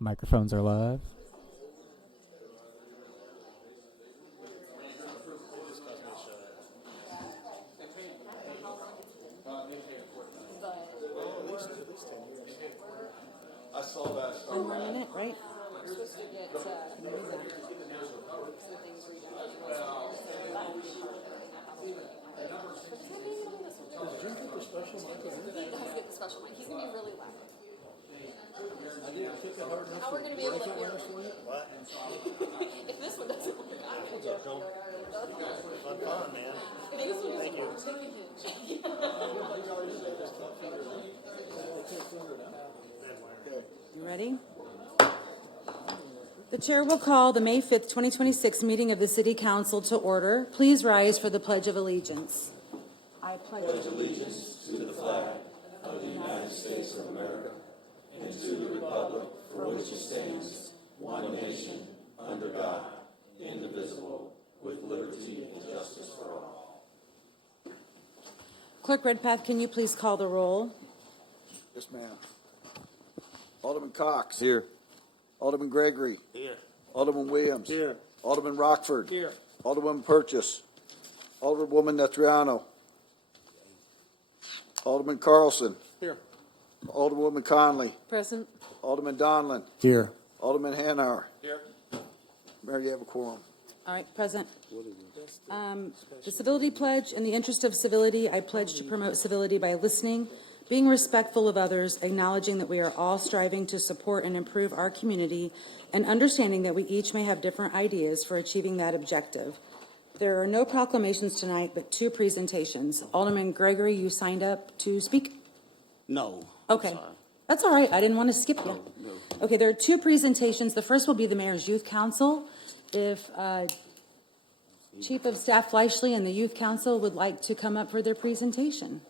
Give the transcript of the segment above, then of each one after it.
Microphones are live. I saw that. 1 more minute, right? We're supposed to get some things redone. Did Jim get the special mic? He does get the special mic. He's going to be really loud. I didn't kick it hard enough. How we're going to be able to hear him. What? If this one doesn't work, I don't know. Fun, man. If this one doesn't work, You ready? The chair will call the May 5th, 2026 meeting of the City Council to order. Please rise for the Pledge of Allegiance. I pledge allegiance to the flag of the United States of America and to the republic for which it stands, one nation, under God, indivisible, with liberty and justice for all. Clerk Redpath, can you please call the roll? Yes, ma'am. Alderman Cox. Here. Alderman Gregory. Here. Alderman Williams. Here. Alderman Rockford. Here. Alderman Purchase. Alderwoman Netriano. Alderman Carlson. Here. Alderwoman Conley. Present. Alderman Donlin. Here. Alderman Hanauer. Here. Mayor, you have a quorum. All right, present. The civility pledge. In the interest of civility, I pledge to promote civility by listening, being respectful of others, acknowledging that we are all striving to support and improve our community, and understanding that we each may have different ideas for achieving that objective. There are no proclamations tonight, but 2 presentations. Alderman Gregory, you signed up to speak? No. Okay. That's all right. I didn't want to skip you. No. Okay, there are 2 presentations. The first will be the Mayor's Youth Council. If Chief of Staff Fleischley and the Youth Council would like to come up for their presentation.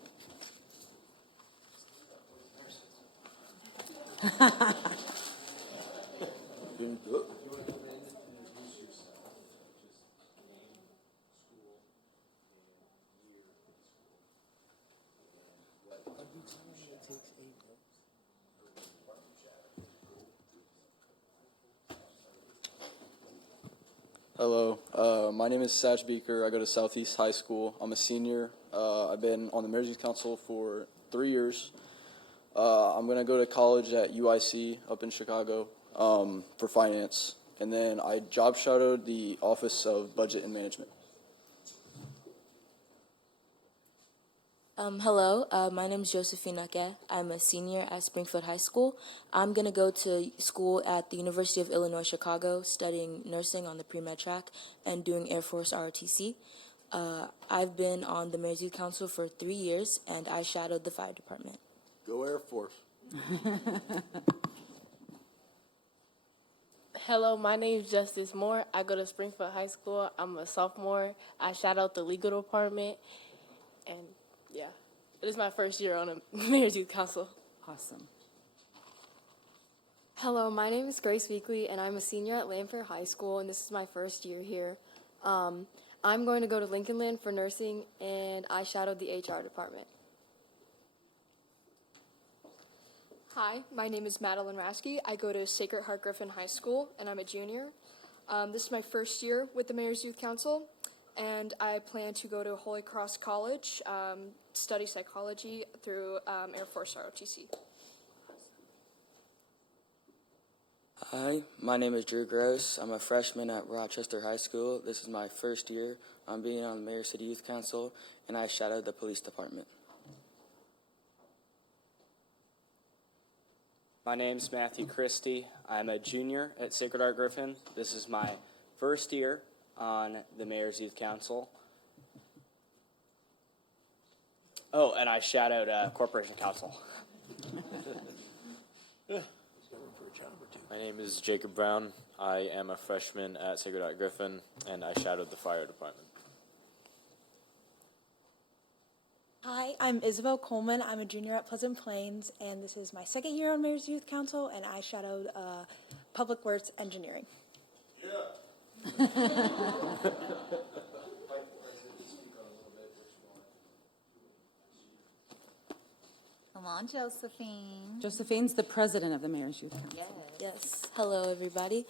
Hello, my name is Saj Beaker. I go to Southeast High School. I'm a senior. I've been on the Mayor's Youth Council for 3 years. I'm going to go to college at UIC up in Chicago for finance. And then I job shadowed the Office of Budget and Management. Hello, my name is Josephine Ake. I'm a senior at Springfield High School. I'm going to go to school at the University of Illinois, Chicago, studying nursing on the pre-med track and doing Air Force ROTC. I've been on the Mayor's Youth Council for 3 years, and I shadowed the fire department. Go Air Force. Hello, my name is Justice Moore. I go to Springfield High School. I'm a sophomore. I shadowed the legal department, and yeah, it is my first year on a Mayor's Youth Council. Awesome. Hello, my name is Grace Weekly, and I'm a senior at Lanphier High School, and this is my first year here. I'm going to go to Lincoln Land for nursing, and I shadowed the HR department. Hi, my name is Madeline Rasky. I go to Sacred Heart Griffin High School, and I'm a junior. This is my first year with the Mayor's Youth Council, and I plan to go to Holy Cross College, study psychology through Air Force ROTC. Hi, my name is Drew Gross. I'm a freshman at Rochester High School. This is my first year. I'm being on the Mayor City Youth Council, and I shadowed the police department. My name's Matthew Christie. I'm a junior at Sacred Heart Griffin. This is my first year on the Mayor's Youth Council. Oh, and I shadowed Corporation Council. My name is Jacob Brown. I am a freshman at Sacred Heart Griffin, and I shadowed the fire department. Hi, I'm Isabel Coleman. I'm a junior at Pleasant Plains, and this is my second year on Mayor's Youth Council, and I shadowed Public Works Engineering. Yeah. Come on, Josephine. Josephine's the president of the Mayor's Youth Council. Yes. Yes. Hello, everybody.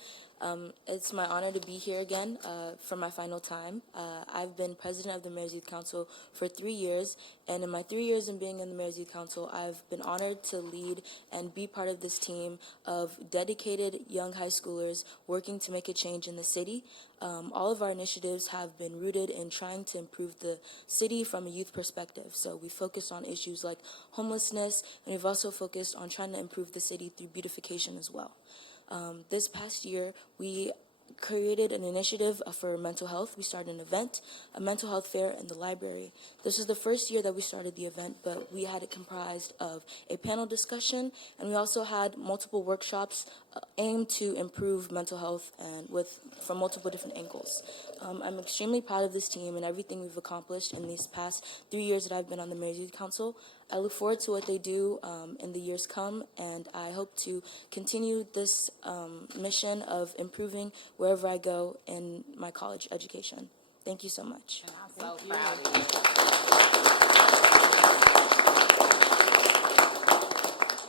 It's my honor to be here again for my final time. I've been president of the Mayor's Youth Council for 3 years, and in my 3 years in being in the Mayor's Youth Council, I've been honored to lead and be part of this team of dedicated young high schoolers working to make a change in the city. All of our initiatives have been rooted in trying to improve the city from a youth perspective. So we focus on issues like homelessness, and we've also focused on trying to improve the city through beautification as well. This past year, we created an initiative for mental health. We started an event, a mental health fair in the library. This is the first year that we started the event, but we had it comprised of a panel discussion, and we also had multiple workshops aimed to improve mental health and from multiple different angles. I'm extremely proud of this team and everything we've accomplished in these past 3 years that I've been on the Mayor's Youth Council. I look forward to what they do in the years come, and I hope to continue this mission of improving wherever I go in my college education. Thank you so much. So proud of you.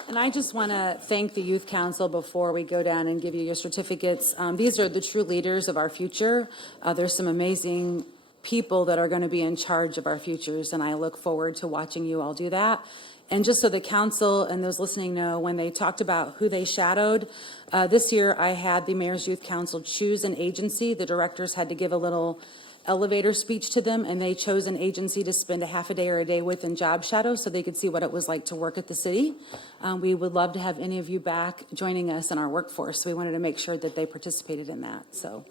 And I just want to thank the Youth Council before we go down and give you your certificates. These are the true leaders of our future. There's some amazing people that are going to be in charge of our futures, and I look forward to watching you all do that. And just so the council and those listening know, when they talked about who they shadowed, this year I had the Mayor's Youth Council choose an agency. The directors had to give a little elevator speech to them, and they chose an agency to spend a half a day or a day with in job shadow so they could see what it was like to work at the city. We would love to have any of you back joining us in our workforce. So we wanted to make sure that they participated in that. So,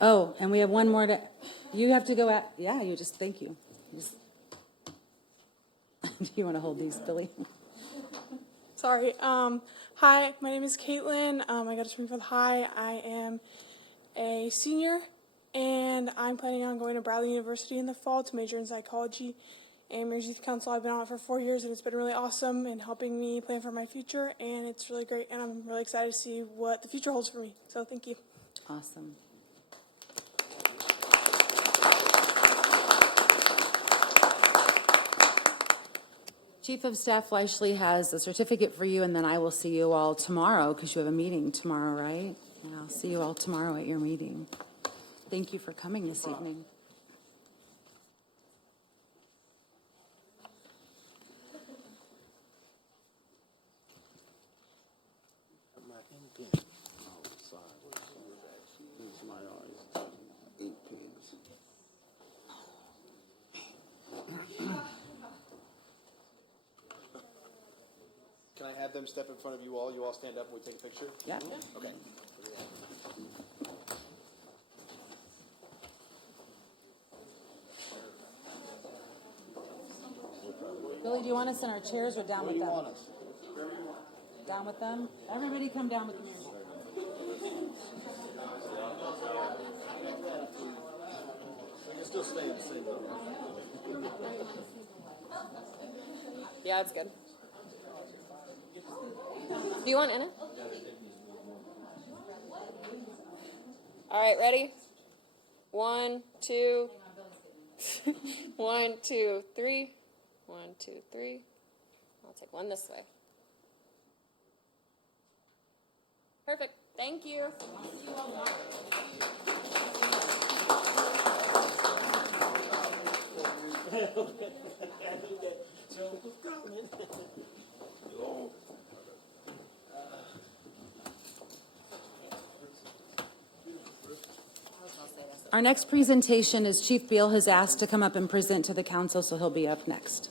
oh, and we have one more you have to go out. Yeah, thank you. Do you want to hold these, Billy? Sorry. Hi, my name is Caitlin. I go to Springfield High. I am a senior, and I'm planning on going to Bradley University in the fall to major in psychology. And Mayor's Youth Council, I've been on it for 4 years, and it's been really awesome in helping me plan for my future, and it's really great, and I'm really excited to see what the future holds for me. So thank you. Awesome. Chief of Staff Fleischle has a certificate for you, and then I will see you all tomorrow because you have a meeting tomorrow, right? And I'll see you all tomorrow at your meeting. Thank you for coming this evening. Can I have them step in front of you all? You all stand up and we take a picture? Yeah. Okay. Billy, do you want us in our chairs or down with them? Down with them? Everybody come down with me. You can still stay in the same room. Yeah, it's good. Do you want Anna? All right, ready? 1, 2. 1, 2, 3. 1, 2, 3. I'll take one this way. Perfect. Thank you. Our next presentation is Chief Beal has asked to come up and present to the council, so he'll be up next.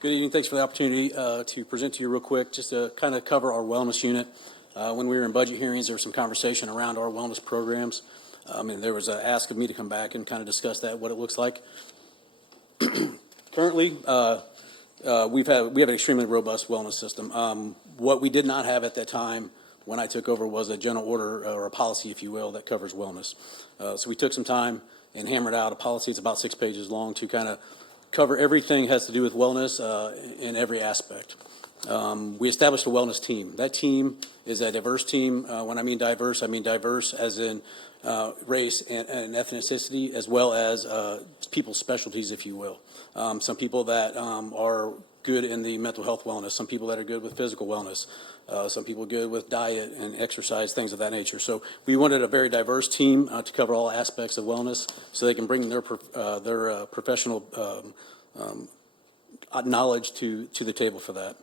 Good evening. Thanks for the opportunity to present to you real quick, just to kind of cover our wellness unit. When we were in budget hearings, there was some conversation around our wellness programs, and there was an ask of me to come back and kind of discuss that, what it looks like. Currently, we have an extremely robust wellness system. What we did not have at that time when I took over was a general order or a policy, if you will, that covers wellness. So we took some time and hammered out a policy. It's about 6 pages long to kind of cover everything has to do with wellness in every aspect. we established a wellness team. That team is a diverse team. When I mean diverse as in race and ethnicity, as well as people's specialties, if you will. Some people that are good in the mental health wellness, some people that are good with physical wellness, some people good with diet and exercise, things of that nature. So we wanted a very diverse team to cover all aspects of wellness so they can bring their professional knowledge to the table for that.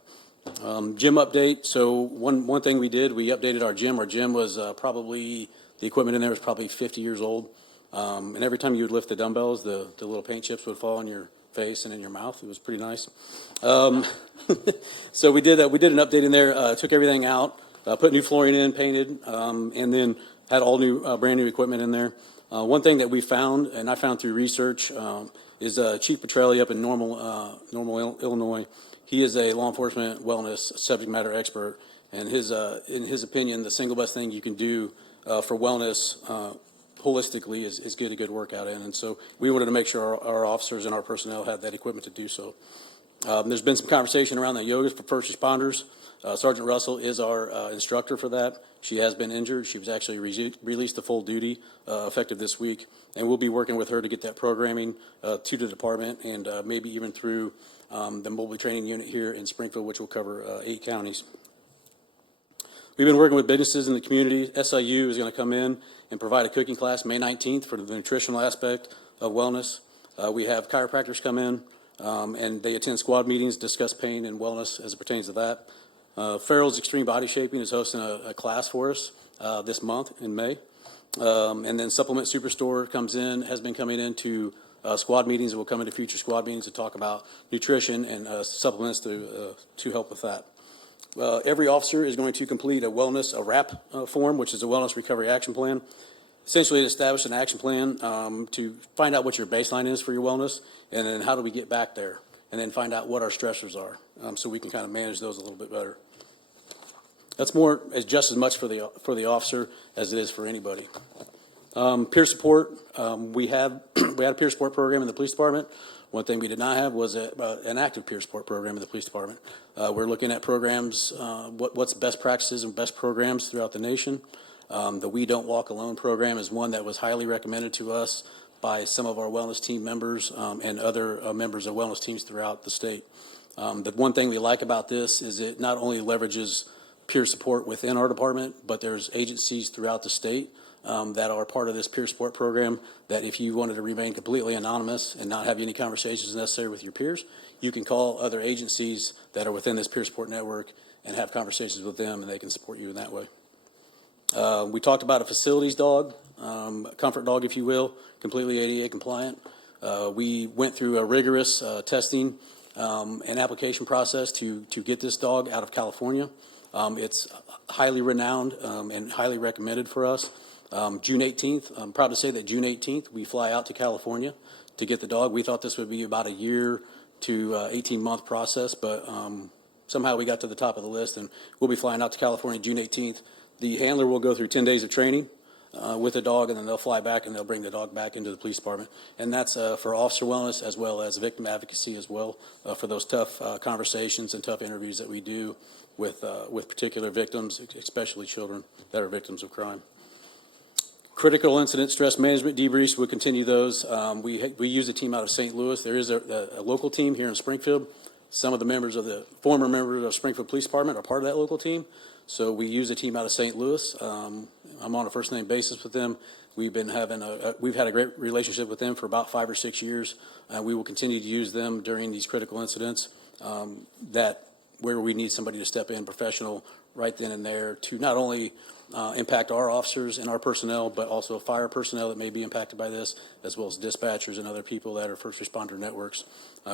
Gym update. So one thing we did, we updated our gym. Our gym was probably, the equipment in there was probably 50 years old. And every time you would lift the dumbbells, the little paint chips would fall on your face and in your mouth. It was pretty nice. So we did an update in there, took everything out, put new flooring in, painted, and then had all new, brand new equipment in there. One thing that we found, and I found through research, is Chief Petrelli up in Normal, Illinois. He is a law enforcement wellness subject matter expert, and in his opinion, the single best thing you can do for wellness holistically is get a good workout in. And so we wanted to make sure our officers and our personnel had that equipment to do so. There's been some conversation around the yoga for first responders. Sergeant Russell is our instructor for that. She has been injured. She was actually released to full duty effective this week, and we'll be working with her to get that programming to the department and maybe even through the mobile training unit here in Springfield, which will cover 8 counties. We've been working with businesses in the community. SIU is going to come in and provide a cooking class May 19th for the nutritional aspect of wellness. We have chiropractors come in, and they attend squad meetings, discuss pain and wellness as it pertains to that. Farrell's Extreme Body Shaping is hosting a class for us this month in May. And then Supplement Superstore has been coming into squad meetings and will come into future squad meetings to talk about nutrition and supplements to help with that. Every officer is going to complete a RAP form, which is a Wellness Recovery Action Plan. Essentially, it establishes an action plan to find out what your baseline is for your wellness, and then how do we get back there, and then find out what our stressors are, so we can kind of manage those a little bit better. That's just as much for the officer as it is for anybody. Peer support. We had a peer support program in the police department. One thing we did not have was an active peer support program in the police department. We're looking at programs, what's best practices and best programs throughout the nation. The We Don't Walk Alone program is one that was highly recommended to us by some of our wellness team members and other members of wellness teams throughout the state. The one thing we like about this is it not only leverages peer support within our department, but there's agencies throughout the state that are part of this peer support program that if you wanted to remain completely anonymous and not have any conversations necessary with your peers, you can call other agencies that are within this peer support network and have conversations with them, and they can support you in that way. We talked about a facilities dog, comfort dog, if you will, completely ADA compliant. We went through a rigorous testing and application process to get this dog out of California. It's highly renowned and highly recommended for us. June 18th, I'm proud to say that June 18th, we fly out to California to get the dog. We thought this would be about a year to 18-month process, but somehow we got to the top of the list, and we'll be flying out to California June 18th. The handler will go through 10 days of training with the dog, and then they'll fly back and they'll bring the dog back into the police department. And that's for officer wellness as well as victim advocacy as well for those tough conversations and tough interviews that we do with particular victims, especially children that are victims of crime. Critical incident stress management debriefs, we'll continue those. We use a team out of St. Louis. There is a local team here in Springfield. Some of the former members of Springfield Police Department are part of that local team. So we use a team out of St. Louis. I'm on a first name basis with them. We've had a great relationship with them for about 5 or 6 years. We will continue to use them during these critical incidents where we need somebody to step in professional right then and there to not only impact our officers and our personnel, but also fire personnel that may be impacted by this, as well as dispatchers and other people that are first responder networks.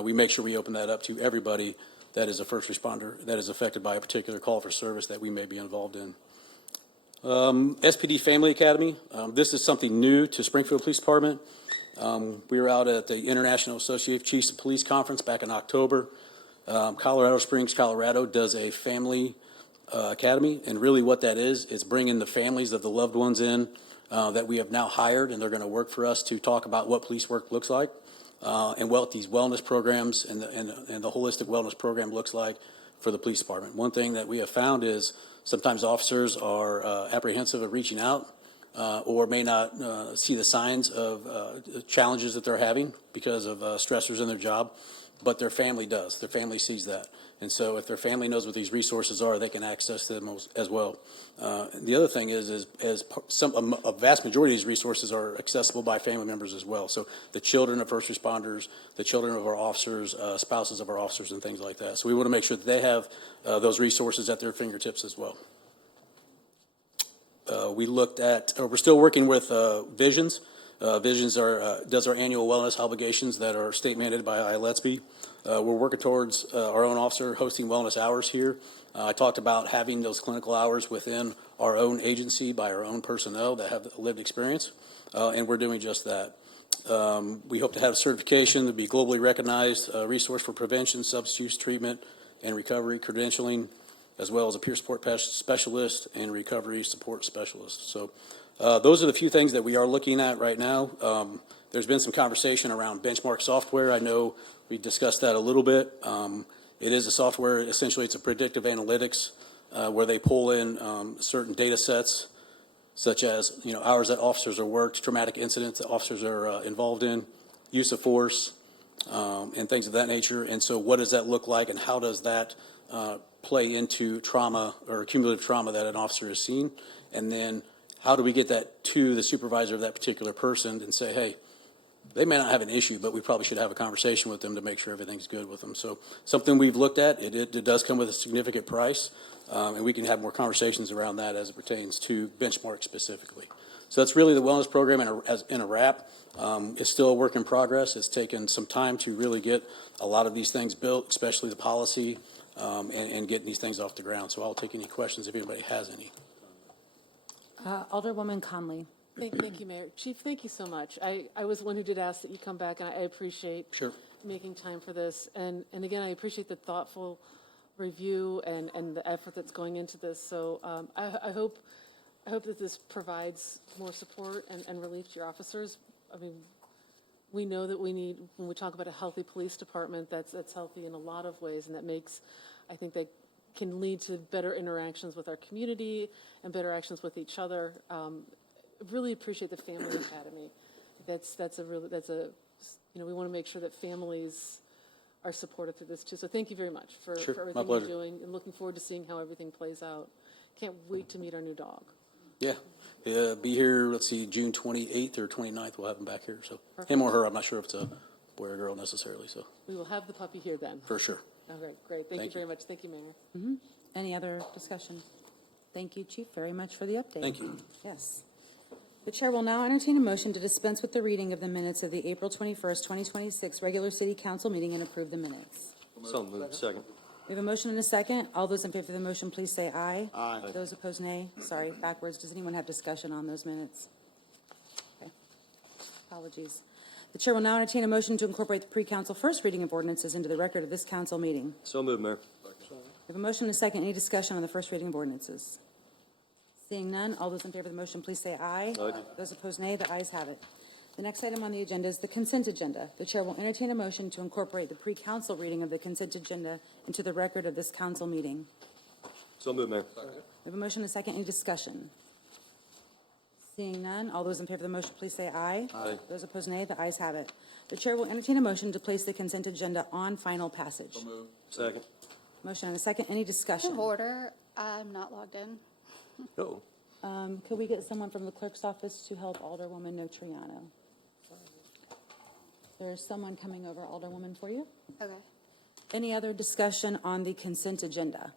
We make sure we open that up to everybody that is a first responder that is affected by a particular call for service that we may be involved in. SPD Family Academy. This is something new to Springfield Police Department. We were out at the International Association of Chiefs of Police Conference back in October. Colorado Springs, Colorado does a family academy, and really what that is, it's bringing the families of the loved ones in that we have now hired, and they're going to work for us to talk about what police work looks like and what these wellness programs and the holistic wellness program looks like for the police department. One thing that we have found is sometimes officers are apprehensive of reaching out or may not see the signs of challenges that they're having because of stressors in their job, but their family does. Their family sees that. And so if their family knows what these resources are, they can access them as well. The other thing is a vast majority of these resources are accessible by family members as well. So the children of first responders, the children of our officers, spouses of our officers, and things like that. So we want to make sure that they have those resources at their fingertips as well. We're still working with Visions. Visions does our annual wellness obligations that are state mandated by ILETSB. We're working towards our own officer hosting wellness hours here. I talked about having those clinical hours within our own agency by our own personnel that have lived experience, and we're doing just that. We hope to have certification to be globally recognized resource for prevention, substance use treatment, and recovery credentialing, as well as a peer support specialist and recovery support specialist. So those are the few things that we are looking at right now. There's been some conversation around benchmark software. I know we discussed that a little bit. It is a software, essentially it's a predictive analytics where they pull in certain data sets, such as hours that officers are worked, traumatic incidents that officers are involved in, use of force, and things of that nature. And so what does that look like, and how does that play into trauma or cumulative trauma that an officer has seen? And then how do we get that to the supervisor of that particular person and say, hey, they may not have an issue, but we probably should have a conversation with them to make sure everything's good with them. So something we've looked at. It does come with a significant price, and we can have more conversations around that as it pertains to benchmark specifically. So that's really the wellness program in a wrap. It's still a work in progress. It's taken some time to really get a lot of these things built, especially the policy, and getting these things off the ground. So I'll take any questions if anybody has any. Alderwoman Conley. Thank you, Mayor. Chief, thank you so much. I was one who did ask that you come back, and I appreciate making time for this. And again, I appreciate the thoughtful review and the effort that's going into this. So I hope that this provides more support and relief to your officers. I mean, we know that we need, when we talk about a healthy police department, that's healthy in a lot of ways, and that makes, I think that can lead to better interactions with our community and better actions with each other. Really appreciate the Family Academy. We want to make sure that families are supported through this too. So thank you very much for everything you're doing, and looking forward to seeing how everything plays out. Can't wait to meet our new dog. Yeah, be here, let's see, June 28th or 29th, we'll have him back here. So him or her, I'm not sure if it's a boy or girl necessarily. So we will have the puppy here then. For sure. Okay, great. Thank you very much. Thank you, Mayor. Mm-hmm. Any other discussion? Thank you, Chief, very much for the update. Thank you. Yes. The chair will now entertain a motion to dispense with the reading of the minutes of the April 21st, 2026 regular city council meeting and approve the minutes. So moved. Second. We have a motion and a second. All those in favor of the motion, please say aye. Aye. Those opposed, nay. Sorry, backwards. Does anyone have discussion on those minutes? Okay. Apologies. The chair will now entertain a motion to incorporate the pre-council first reading of ordinances into the record of this council meeting. So moved, Mayor. We have a motion and a second. Any discussion on the first reading of ordinances? Seeing none, all those in favor of the motion, please say aye. Aye. Those opposed, nay. The ayes have it. The next item on the agenda is the consent agenda. The chair will entertain a motion to incorporate the pre-council reading of the consent agenda into the record of this council meeting. So moved, Mayor. We have a motion and a second. Any discussion? Seeing none, all those in favor of the motion, please say aye. Aye. Those opposed, nay. The ayes have it. The chair will entertain a motion to place the consent agenda on final passage. So moved. Second. Motion and a second. Any discussion? Order. I'm not logged in. Oh. Could we get someone from the clerk's office to help Alderwoman Notriano? There's someone coming over, Alderwoman, for you. Okay. Any other discussion on the consent agenda?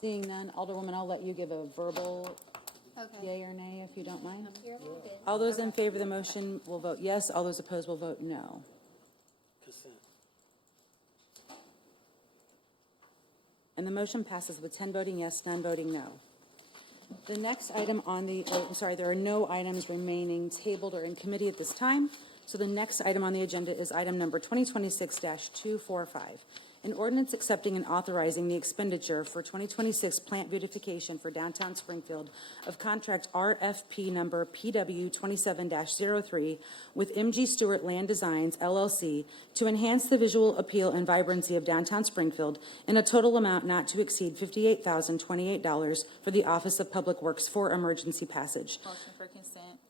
Seeing none, Alderwoman, I'll let you give a verbal yay or nay if you don't mind. All those in favor of the motion will vote yes. All those opposed will vote no. And the motion passes with 10 voting yes, none voting no. The next item on the, there are no items remaining tabled or in committee at this time. So the next item on the agenda is item number 2026-245, An ordinance accepting and authorizing the expenditure for 2026 plant beautification for downtown Springfield of contract RFP number PW 27-03 with MG Stewart Land Designs LLC to enhance the visual appeal and vibrancy of downtown Springfield in a total amount not to exceed $58,028 for the Office of Public Works for emergency passage. Motion for consent.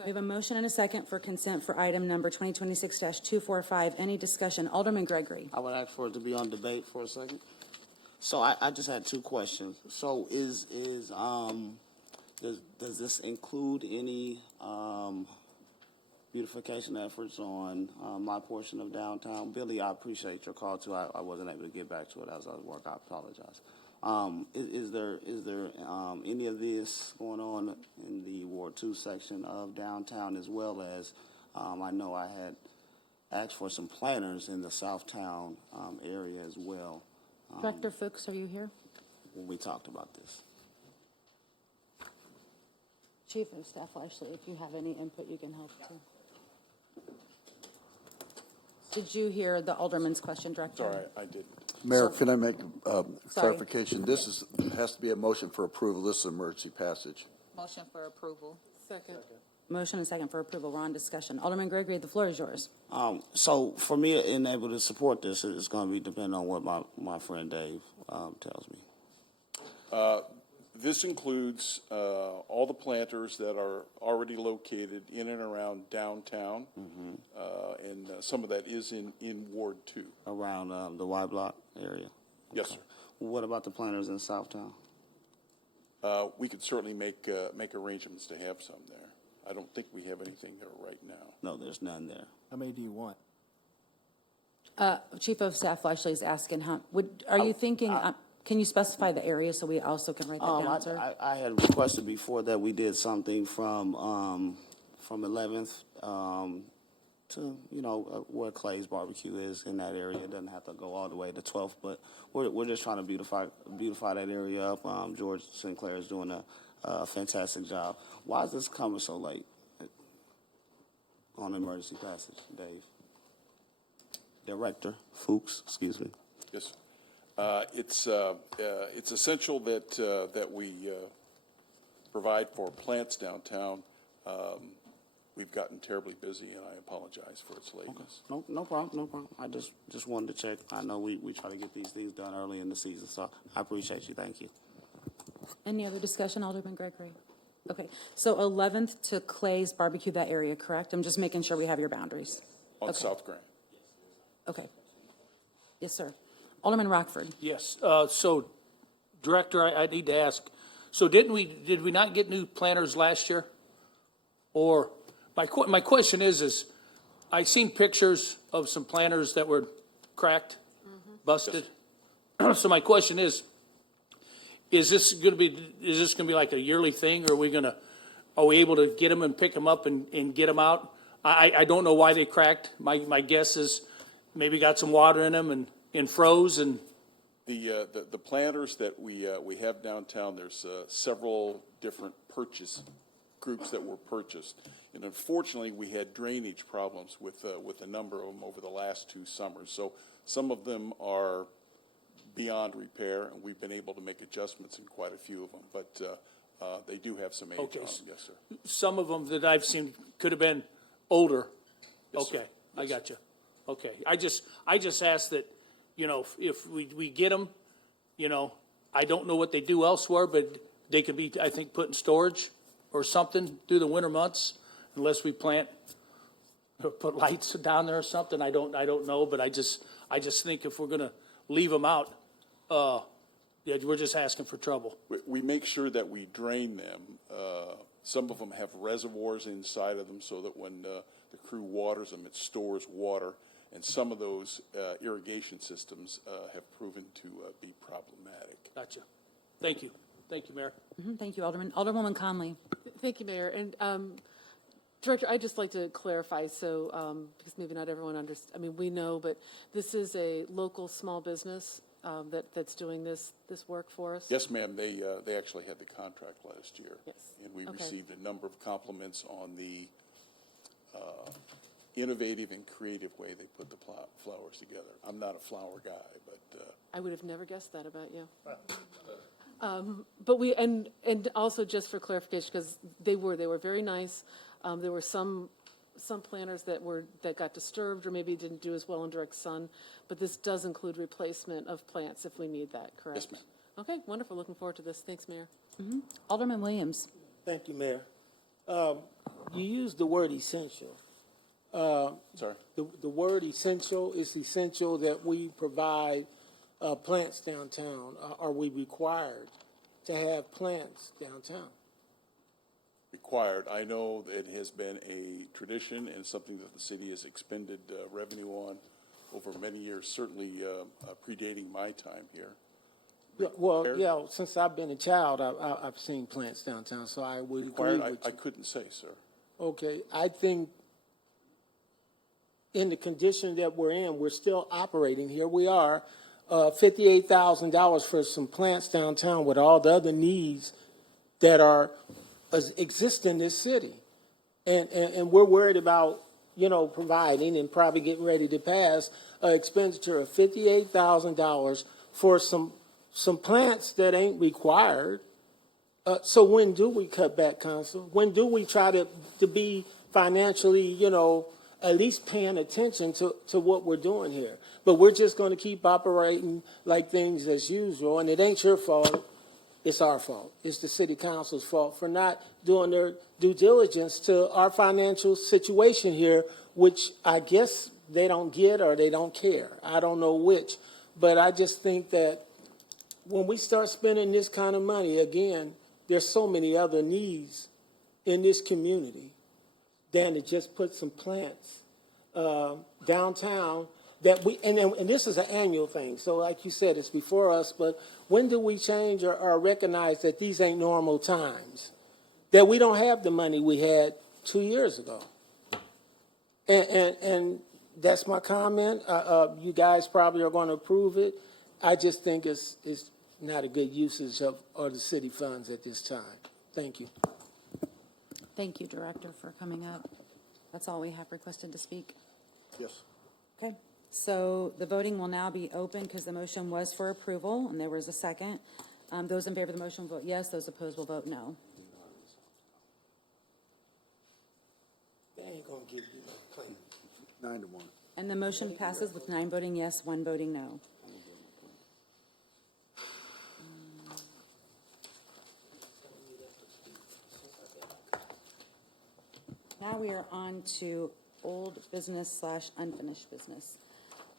We have a motion and a second for consent for item number 2026-245. Any discussion? Alderman Gregory. I would ask for it to be on debate for a second. So I just had two questions. So does this include any beautification efforts on my portion of downtown? Billy, I appreciate your call too. I wasn't able to get back to it as I was at work. I apologize. Is there any of this going on in the Ward 2 section of downtown, as well as I know I had asked for some planners in the Southtown area as well. Director Fuchs, are you here? When we talked about this. Chief of Staff Lashley, if you have any input, you can help too. Did you hear the Alderman's question, Director? Sorry, I did. Mayor, can I make clarification? This has to be a motion for approval. This is emergency passage. Motion for approval. Second. Motion and second for approval. We're on discussion. Alderman Gregory, the floor is yours. So for me, being able to support this, it's going to be depending on what my friend Dave tells me. This includes all the planters that are already located in and around downtown, and some of that is in Ward 2. Around the Y Block area? Yes, sir. What about the planters in Southtown? We could certainly make arrangements to have some there. I don't think we have anything there right now. No, there's none there. How many do you want? Chief of Staff Lashley is asking, are you thinking, can you specify the area so we also can write that down, sir? I had requested before that we did something from 11th to, where Clay's Barbecue is in that area. It doesn't have to go all the way to 12th, but we're just trying to beautify that area up. George Sinclair is doing a fantastic job. Why is this coming so late on emergency passage, Dave? Director Fuchs, excuse me. Yes, it's essential that we provide for plants downtown. We've gotten terribly busy, and I apologize for its lateness. Okay. No problem. I just wanted to check. I know we try to get these things done early in the season, so I appreciate you. Thank you. Any other discussion, Alderman Gregory? Okay, so 11th to Clay's Barbecue, that area, correct? I'm just making sure we have your boundaries. On Okay. South Grand. Okay. Yes, sir. Alderman Rockford. Yes. So, Director, I need to ask. So, did we not get new planters last year? Or my question is I seen pictures of some planters that were cracked, busted. So my question is this going to be like a yearly thing, or are we able to get them and pick them up and get them out? I don't know why they cracked. My guess is maybe got some water in them and froze. And The planters that we have downtown, there's several different purchase groups that were purchased, and unfortunately we had drainage problems with a number of them over the last 2 summers. So some of them are beyond repair, and we've been able to make adjustments in quite a few of them, but they do have some age on them. Yes, sir. some of them that I've seen could have been older. Yes, sir. Okay, I got you. Okay, I just asked that, if we get them, I don't know what they do elsewhere, but they could be, I think, put in storage or something through the winter months, unless we plant or put lights down there or something. I don't know, but I just think if we're gonna leave them out, we're just asking for trouble. We make sure that we drain them. Some of them have reservoirs inside of them so that when the crew waters them, it stores water. And some of those irrigation systems have proven to be problematic. Gotcha. Thank you. Thank you, Mayor. Thank you, Alderman. Alderwoman Conley. Thank you, Mayor. And Director, I'd just like to clarify, so because maybe not everyone understands. I mean, we know, but this is a local small business that's doing this work for us. Yes, ma'am. They actually had the contract last year. Yes. And we Okay. received a number of compliments on innovative and creative way they put the flowers together. I'm not a flower guy, but I would have never guessed that about you. But we, and also just for clarification, because they were very nice. There were some planters that got disturbed or maybe didn't do as well in direct sun, but this does include replacement of plants if we need that, correct? Yes, ma'am. Okay, wonderful. Looking forward to this. Thanks, Mayor. Alderman Williams. Thank you, Mayor. You used the word essential. sorry. The word essential is essential that we provide plants downtown. Are we required to have plants downtown? Required. I know that it has been a tradition and something that the city has expended revenue on over many years, certainly predating my time here. Yeah, well, yeah, since I've been a child, I've seen plants downtown, so I would agree Required, with you. I couldn't say, sir. Okay, I think in the condition that we're in, we're still operating. Here we are, $58,000 for some plants downtown with all the other needs that are exist in this city. And we're worried about, providing and probably getting ready to pass an expenditure of $58,000 for some plants that ain't required. So when do we cut back, Council? When do we try to be financially, at least paying attention to what we're doing here? But we're just going to keep operating like things as usual, and it ain't your fault. It's our fault. It's the city council's fault for not doing their due diligence to our financial situation here, which I guess they don't get or they don't care. I don't know which. But I just think that when we start spending this kind of money, again, there's so many other needs in this community than to just put some plants downtown that and this is an annual thing. So like you said, it's before us, but when do we change or recognize that these ain't normal times? That we don't have the money we had 2 years ago. And that's my comment. You guys probably are going to approve it. I just think it's not a good usage of the city funds at this time. Thank you. Thank you, Director, for coming up. That's all we have requested to speak. Yes. Okay, so the voting will now be open because the motion was for approval and there was a second. Those in favor of the motion will vote yes. Those opposed will vote no. They ain't going to give you no plan. 9-1. And the motion passes with 9 voting yes, 1 voting no. Now we are on to old business / unfinished business.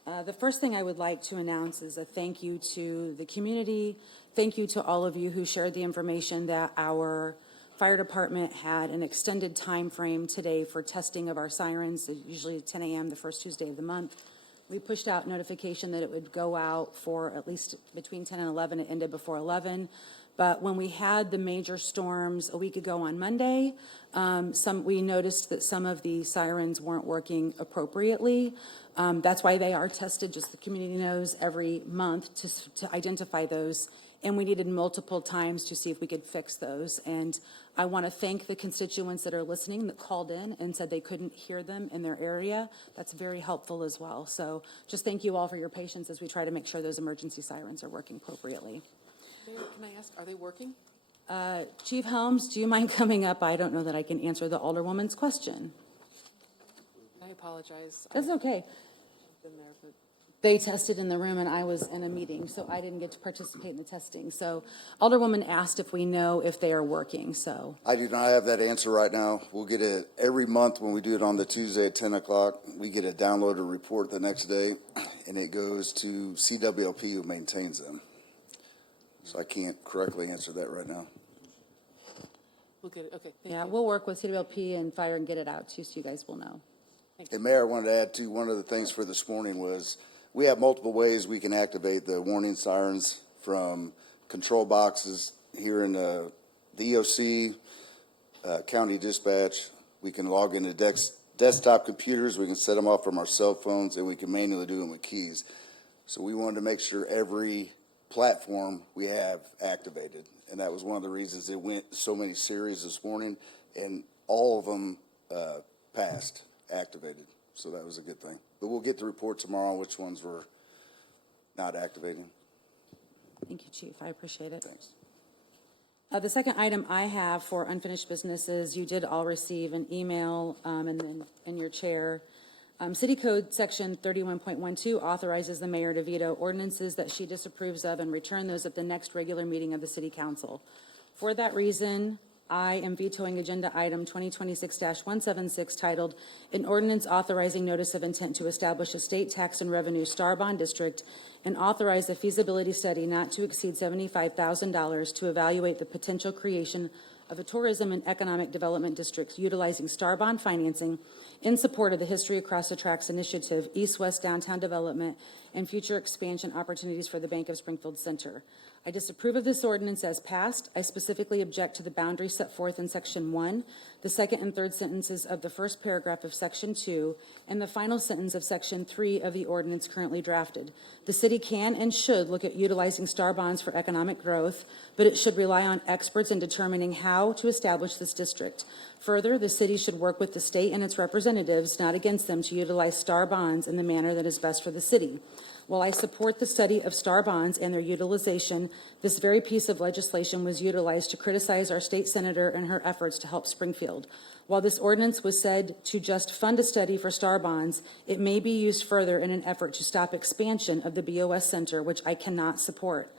The first thing I would like to announce is a thank you to the community. Thank you to all of you who shared the information that our fire department had an extended time frame today for testing of our sirens, usually 10 a.m. the first Tuesday of the month. We pushed out notification that it would go out for at least between 10 and 11. It ended before 11. But when we had the major storms a week ago on Monday, we noticed that some of the sirens weren't working appropriately. That's why they are tested, just the community knows, every month to identify those. And we needed multiple times to see if we could fix those. And I want to thank the constituents that are listening that called in and said they couldn't hear them in their area. That's very helpful as well. So just thank you all for your patience as we try to make sure those emergency sirens are working appropriately. Mayor, can I ask, are they working? Chief Helms, do you mind coming up? I don't know that I can answer the Alderwoman's question. I apologize. That's okay. I've been there, but They tested in the room and I was in a meeting, so I didn't get to participate in the testing. So Alderwoman asked if we know if they are working, so. I do not have that answer right now. We'll get it every month when we do it on the Tuesday at 10 o'clock. We get a downloaded report the next day, and it goes to CWLP who maintains them. So I can't correctly answer that right now. we'll get it, okay. Thank Yeah, you. we'll work with CWLP and fire and get it out to you so you guys will know. And Mayor, I wanted to add too, one of the things for this morning was we have multiple ways we can activate the warning sirens, from control boxes here in the EOC, county dispatch. We can log into desktop computers. We can set them off from our cell phones, and we can manually do them with keys. So we wanted to make sure every platform we have activated, and that was one of the reasons it went so many series this morning, and all of them passed, activated. So that was a good thing. But we'll get the report tomorrow on which ones we're not activating. Thank you, Chief. I appreciate it. Thanks. The second item I have for unfinished business is you did all receive an email and then in your chair. City Code Section 31.12 authorizes the mayor to veto ordinances that she disapproves of and return those at the next regular meeting of the City Council. For that reason, I am vetoing Agenda Item 2026-176 titled, "An Ordinance Authorizing Notice of Intent to Establish a State Tax and Revenue Star Bond District and authorize a feasibility study not to exceed $75,000 to evaluate the potential creation of a tourism and economic development district utilizing star bond financing in support of the History Across the Tracks initiative, East-West Downtown Development, and future expansion opportunities for the Bank of Springfield Center. I disapprove of this ordinance as passed. I specifically object to the boundaries set forth in Section 1, the second and third sentences of the first paragraph of Section 2, and the final sentence of Section 3 of the ordinance currently drafted. The city can and should look at utilizing star bonds for economic growth, but it should rely on experts in determining how to establish this district. Further, the city should work with the state and its representatives, not against them, to utilize star bonds in the manner that is best for the city. While I support the study of star bonds and their utilization, this very piece of legislation was utilized to criticize our state senator and her efforts to help Springfield. While this ordinance was said to just fund a study for star bonds, it may be used further in an effort to stop expansion of the BOS Center, which I cannot support.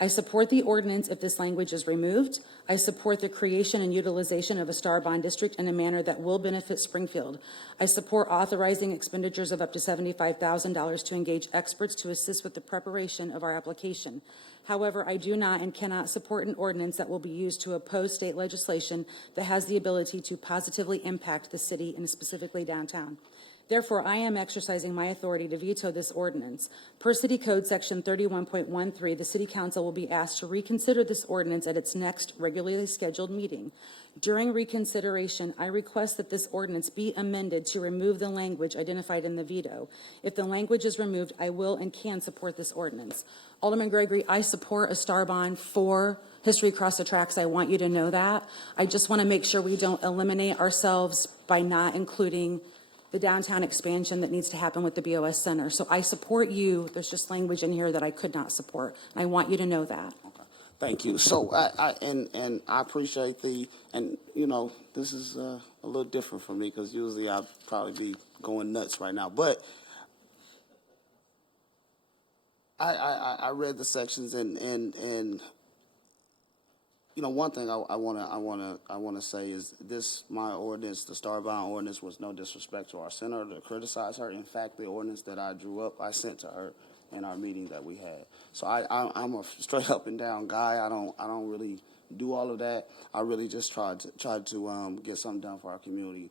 I support the ordinance if this language is removed. I support the creation and utilization of a star bond district in a manner that will benefit Springfield. I support authorizing expenditures of up to $75,000 to engage experts to assist with the preparation of our application. However, I do not and cannot support an ordinance that will be used to oppose state legislation that has the ability to positively impact the city and specifically downtown. Therefore, I am exercising my authority to veto this ordinance. Per City Code Section 31.13, the City Council will be asked to reconsider this ordinance at its next regularly scheduled meeting. During reconsideration, I request that this ordinance be amended to remove the language identified in the veto. If the language is removed, I will and can support this ordinance. Alderman Gregory, I support a star bond for History Across the Tracks. I want you to know that. I just want to make sure we don't eliminate ourselves by not including the downtown expansion that needs to happen with the BOS Center. So I support you. There's just language in here that I could not support. I want you to know that. Okay. Thank you. So I appreciate and you know, this is a little different for me because usually I'd probably be going nuts right now. But I read the sections and you know, one thing I wanna say is this, my ordinance, the Star Bond ordinance, was no disrespect to our senator to criticize her. In fact, the ordinance that I drew up, I sent to her in our meeting that we had. So I'm a straight up and down guy. I don't really do all of that. I really just tried to get something done for our community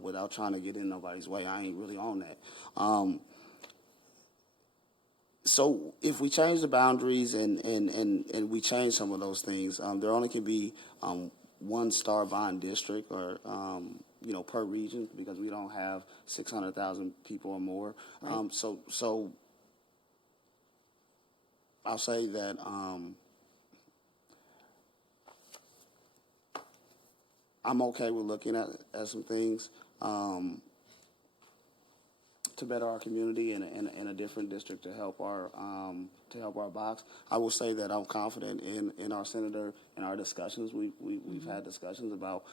without trying to get in nobody's way. I ain't really on that. So if we change the boundaries and we change some of those things, there only can be one star bond district or you know, per region, because we don't have 600,000 people or more. Right. So I'll say that I'm okay with looking at some things to better our community in a different district to help our box. I will say that I'm confident in our senator and our discussions. We've had discussions about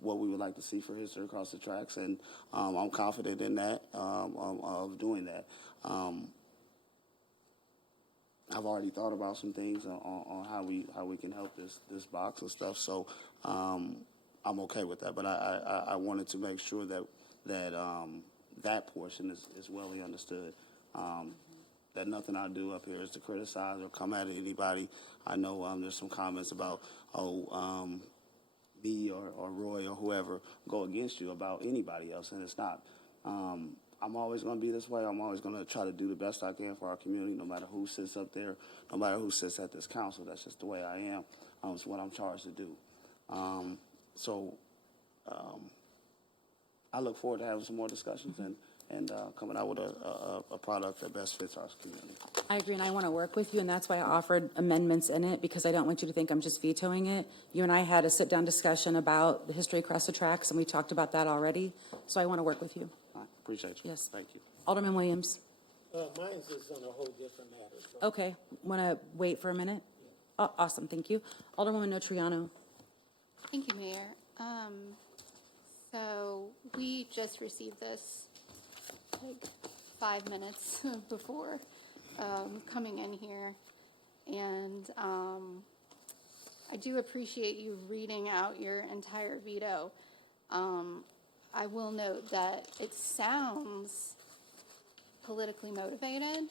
what we would like to see for History Across the Tracks, and I'm confident in that of doing that. I've already thought about some things on how we can help this box and stuff. So I'm okay with that. But I wanted to make sure that portion is well understood. That nothing I do up here is to criticize or come at anybody. I know there's some comments about, me or Roy or whoever go against you about anybody else, and it's not. I'm always going to be this way. I'm always going to try to do the best I can for our community, no matter who sits up there, no matter who sits at this council. That's just the way I am. It's what I'm charged to do. I look forward to having some more discussions and coming out with a product that best fits our community. I agree, and I want to work with you, and that's why I offered amendments in it, because I don't want you to think I'm just vetoing it. You and I had a sit-down discussion about the History Across the Tracks, and we talked about that already, so I want to work with you. Appreciate you. Yes. Thank you. Alderman Williams. Mine's is on a whole different matter. So. Okay, want to wait for a minute? Awesome, thank you. Alderwoman Notriano. Thank you, Mayor. So we just received this like 5 minutes before coming in here, and I do appreciate you reading out your entire veto. I will note that it sounds politically motivated,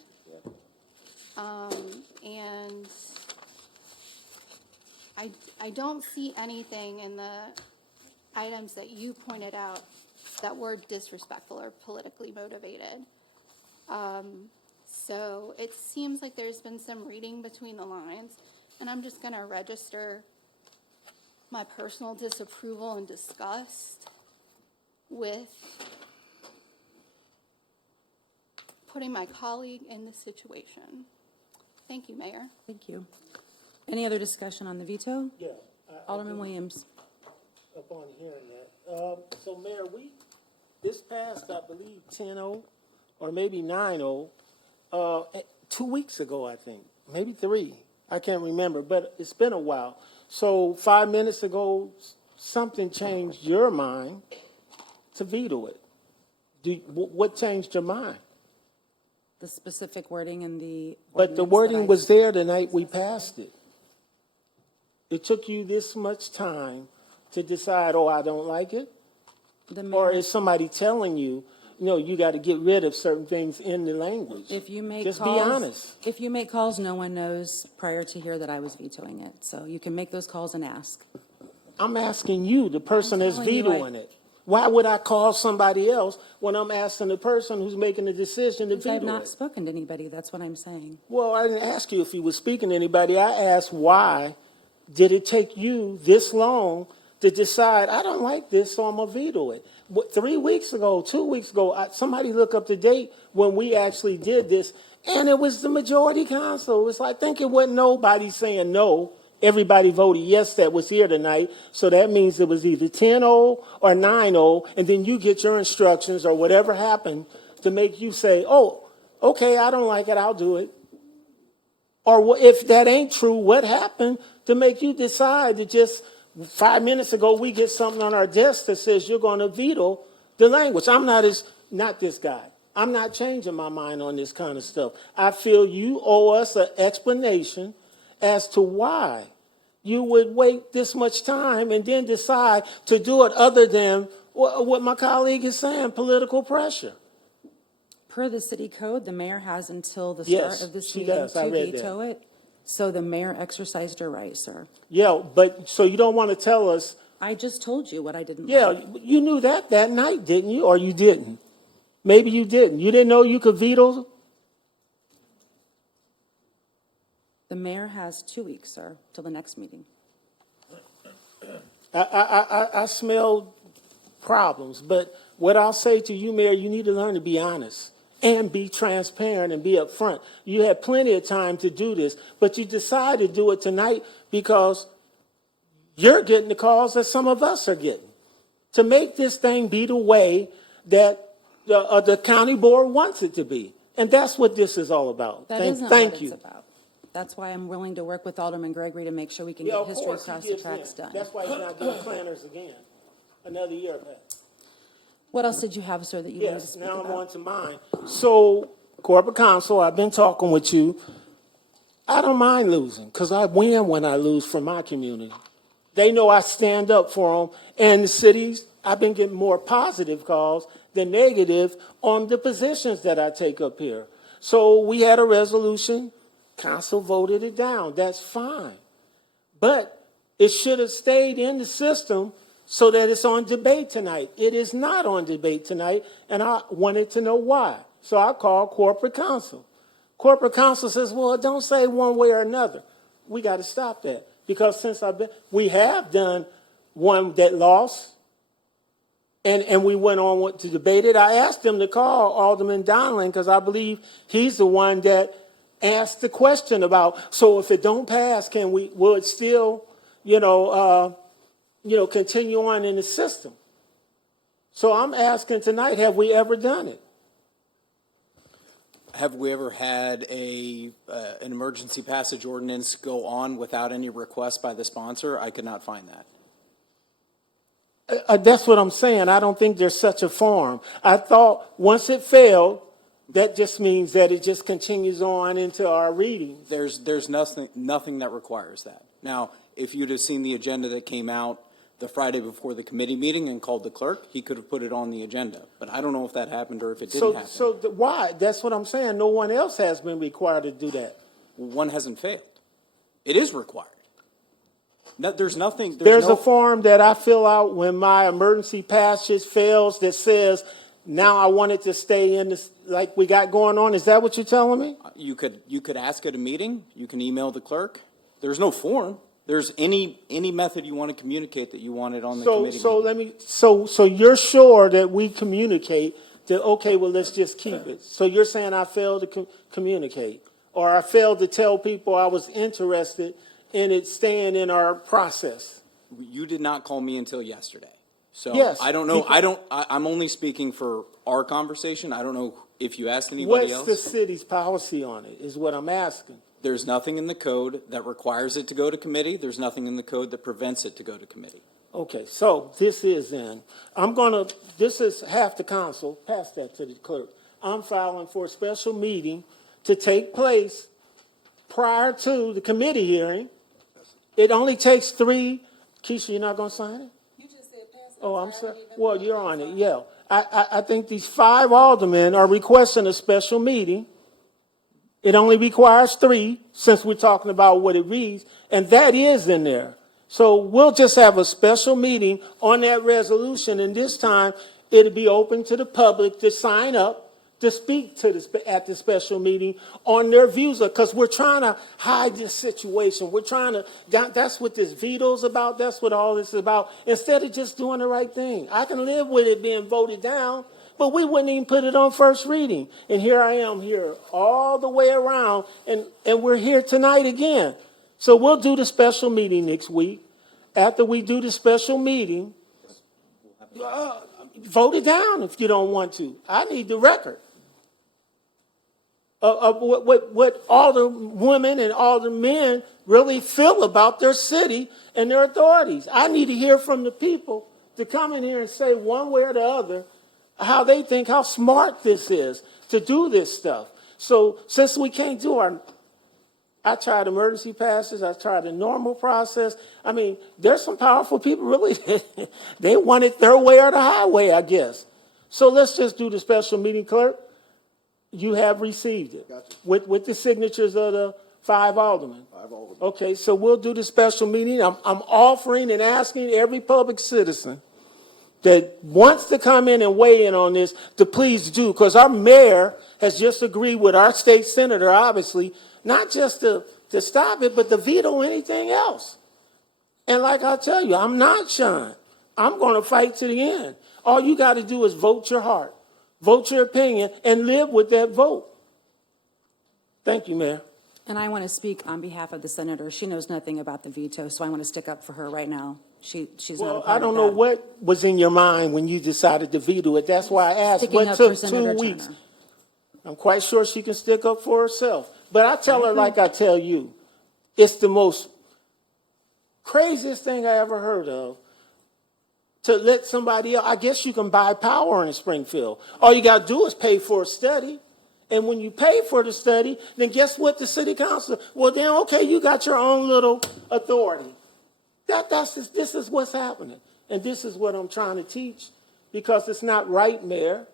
and I don't see anything in the items that you pointed out that were disrespectful or politically motivated. So it seems like there's been some reading between the lines, and I'm just going to register my personal disapproval and disgust with putting my colleague in this situation. Thank you, Mayor. Thank you. Any other discussion on the veto? Yeah. Alderman Williams. Upon hearing that. So, Mayor, this passed, I believe, 10-0 or maybe 9-0, 2 weeks ago, I think. Maybe 3. I can't remember, but it's been a while. So 5 minutes ago, something changed your mind to veto it. What changed your mind? The specific wording in the But the wording was there the night we passed it. It took you this much time to decide, oh, I don't like it? Or is somebody telling you, no, you got to get rid of certain things in the language? If you make Just calls, be honest. If you make calls, no one knows prior to here that I was vetoing it. So you can make those calls and ask. I'm asking you, the person that's telling you vetoing it. Why would I call somebody else when I'm asking the person who's making the decision to Because I have veto not it? spoken to anybody. That's what I'm saying. Well, I didn't ask you if you were speaking to anybody. I asked why did it take you this long to decide, I don't like this, so I'm going to veto it. 3 weeks ago, 2 weeks ago, somebody look up the date when we actually did this, and it was the majority council. It was like, I think it wasn't nobody saying no. Everybody voted yes that was here tonight, so that means it was either 10-0 or 9-0, and then you get your instructions or whatever happened to make you say, oh, okay, I don't like it, I'll do it. Or if that ain't true, what happened to make you decide to just 5 minutes ago we get something on our desk that says you're going to veto the language? I'm not this guy. I'm not changing my mind on this kind of stuff. I feel you owe us an explanation as to why you would wait this much time and then decide to do it other than what my colleague is saying, political pressure. Per the city code, the mayor has until the Yes, start of this she meeting does. I to read veto it. So the mayor exercised her right, sir. Yeah, but so you don't want to tell us. I just told you what I didn't Yeah, like. you knew that night, didn't you? Or you didn't? Maybe you didn't. You didn't know you could veto? The mayor has 2 weeks, sir, till the next meeting. I smell problems, but what I'll say to you, Mayor, you need to learn to be honest and be transparent and be upfront. You had plenty of time to do this, but you decided to do it tonight because you're getting the calls that some of us are getting to make this thing be the way that the county board wants it to be. And that's what this is all about. That isn't Thank what you. it's about. That's why I'm willing to work with Alderman Gregory to make sure we can Yeah, get of history course he across the gives tracks in. done. That's why he's not doing planners again. Another year passed. What else did you have, sir, that you wanted to Yes, speak now I'm about? on to mine. So, corporate counsel, I've been talking with you. I don't mind losing because I win when I lose for my community. They know I stand up for them. And the cities, I've been getting more positive calls than negative on the positions that I take up here. So we had a resolution. Council voted it down. That's fine. But it should have stayed in the system so that it's on debate tonight. It is not on debate tonight, and I wanted to know why. So I called corporate counsel. Corporate counsel says, well, don't say one way or another. We got to stop that because we have done one that lost, and we went on to debate it. I asked them to call Alderman Donlin because I believe he's the one that asked the question about, so if it don't pass, will it still, continue on in the system? So I'm asking tonight, have we ever done it? Have we ever had an emergency passage ordinance go on without any request by the sponsor? I could not find that. That's what I'm saying. I don't think there's such a form. I thought once it failed, that just means that it just continues on into our readings. There's nothing that requires that. Now, if you'd have seen the agenda that came out the Friday before the committee meeting and called the clerk, he could have put it on the agenda. But I don't know if that happened or if it didn't happen. Why? That's what I'm saying. No one else has been required to do that. One hasn't failed. It is required. No, there's nothing. There's a form that I fill out when my emergency passage fails that says, now I want it to stay in this, like we got going on. Is that what you're telling me? You could ask at a meeting. You can email the clerk. There's no form. There's any method you want to communicate that you want it on the committee. So you're sure that we communicate that, okay, well, let's just keep it. So you're saying I failed to communicate, or I failed to tell people I was interested in it staying in our process. You did not call me until yesterday. So yes, I don't know. I'm only speaking for our conversation. I don't know if you asked anybody else. What's the city's policy on it is what I'm asking. There's nothing in the code that requires it to go to committee. There's nothing in the code that prevents it to go to committee. Okay, so this is this is half the council, pass that to the clerk. I'm filing for a special meeting to take place prior to the committee hearing. It only takes 3. Keisha, you're not going to sign it? You just said pass it. Oh, I'm sorry. Well, you're on it, yeah. I think these 5 aldermen are requesting a special meeting. It only requires 3, since we're talking about what it reads, and that is in there. So we'll just have a special meeting on that resolution, and this time it'll be open to the public to sign up to speak to at the special meeting on their views, because we're trying to hide this situation. We're trying to, that's what this veto's about. That's what all this is about. Instead of just doing the right thing. I can live with it being voted down, but we wouldn't even put it on first reading. And here I am here all the way around, and we're here tonight again. So we'll do the special meeting next week. After we do the special meeting, vote it down if you don't want to. I need the record of what all the women and all the men really feel about their city and their authorities. I need to hear from the people to come in here and say one way or the other how they think, how smart this is to do this stuff. So since we can't do I tried emergency passes, I tried the normal process. I mean, there's some powerful people really, they want it their way or the highway, I guess. So let's just do the special meeting, clerk. You have received it. Gotcha. With the signatures of the 5 aldermen. 5 aldermen. Okay, so we'll do the special meeting. I'm offering and asking every public citizen that wants to come in and weigh in on this to please do, because our mayor has just agreed with our state senator, obviously, not just to stop it, but to veto anything else. And like I tell you, I'm not shying. I'm going to fight to the end. All you got to do is vote your heart, vote your opinion, and live with that vote. Thank you, Mayor. And I want to speak on behalf of the senator. She knows nothing about the veto, so I want to stick up for her right now. She's not a part I don't know what was in your mind when you decided to veto it. That's why I asked what took 2 weeks. I'm quite sure she can stick up for herself. But I tell her like I tell you, it's the most craziest thing I ever heard of to let somebody else. I guess you can buy power in Springfield. All you got to do is pay for a study. And when you pay for the study, then guess what the city council, well then, okay, you got your own little authority. This is what's happening. And this is what I'm trying to teach, because it's not right, Mayor.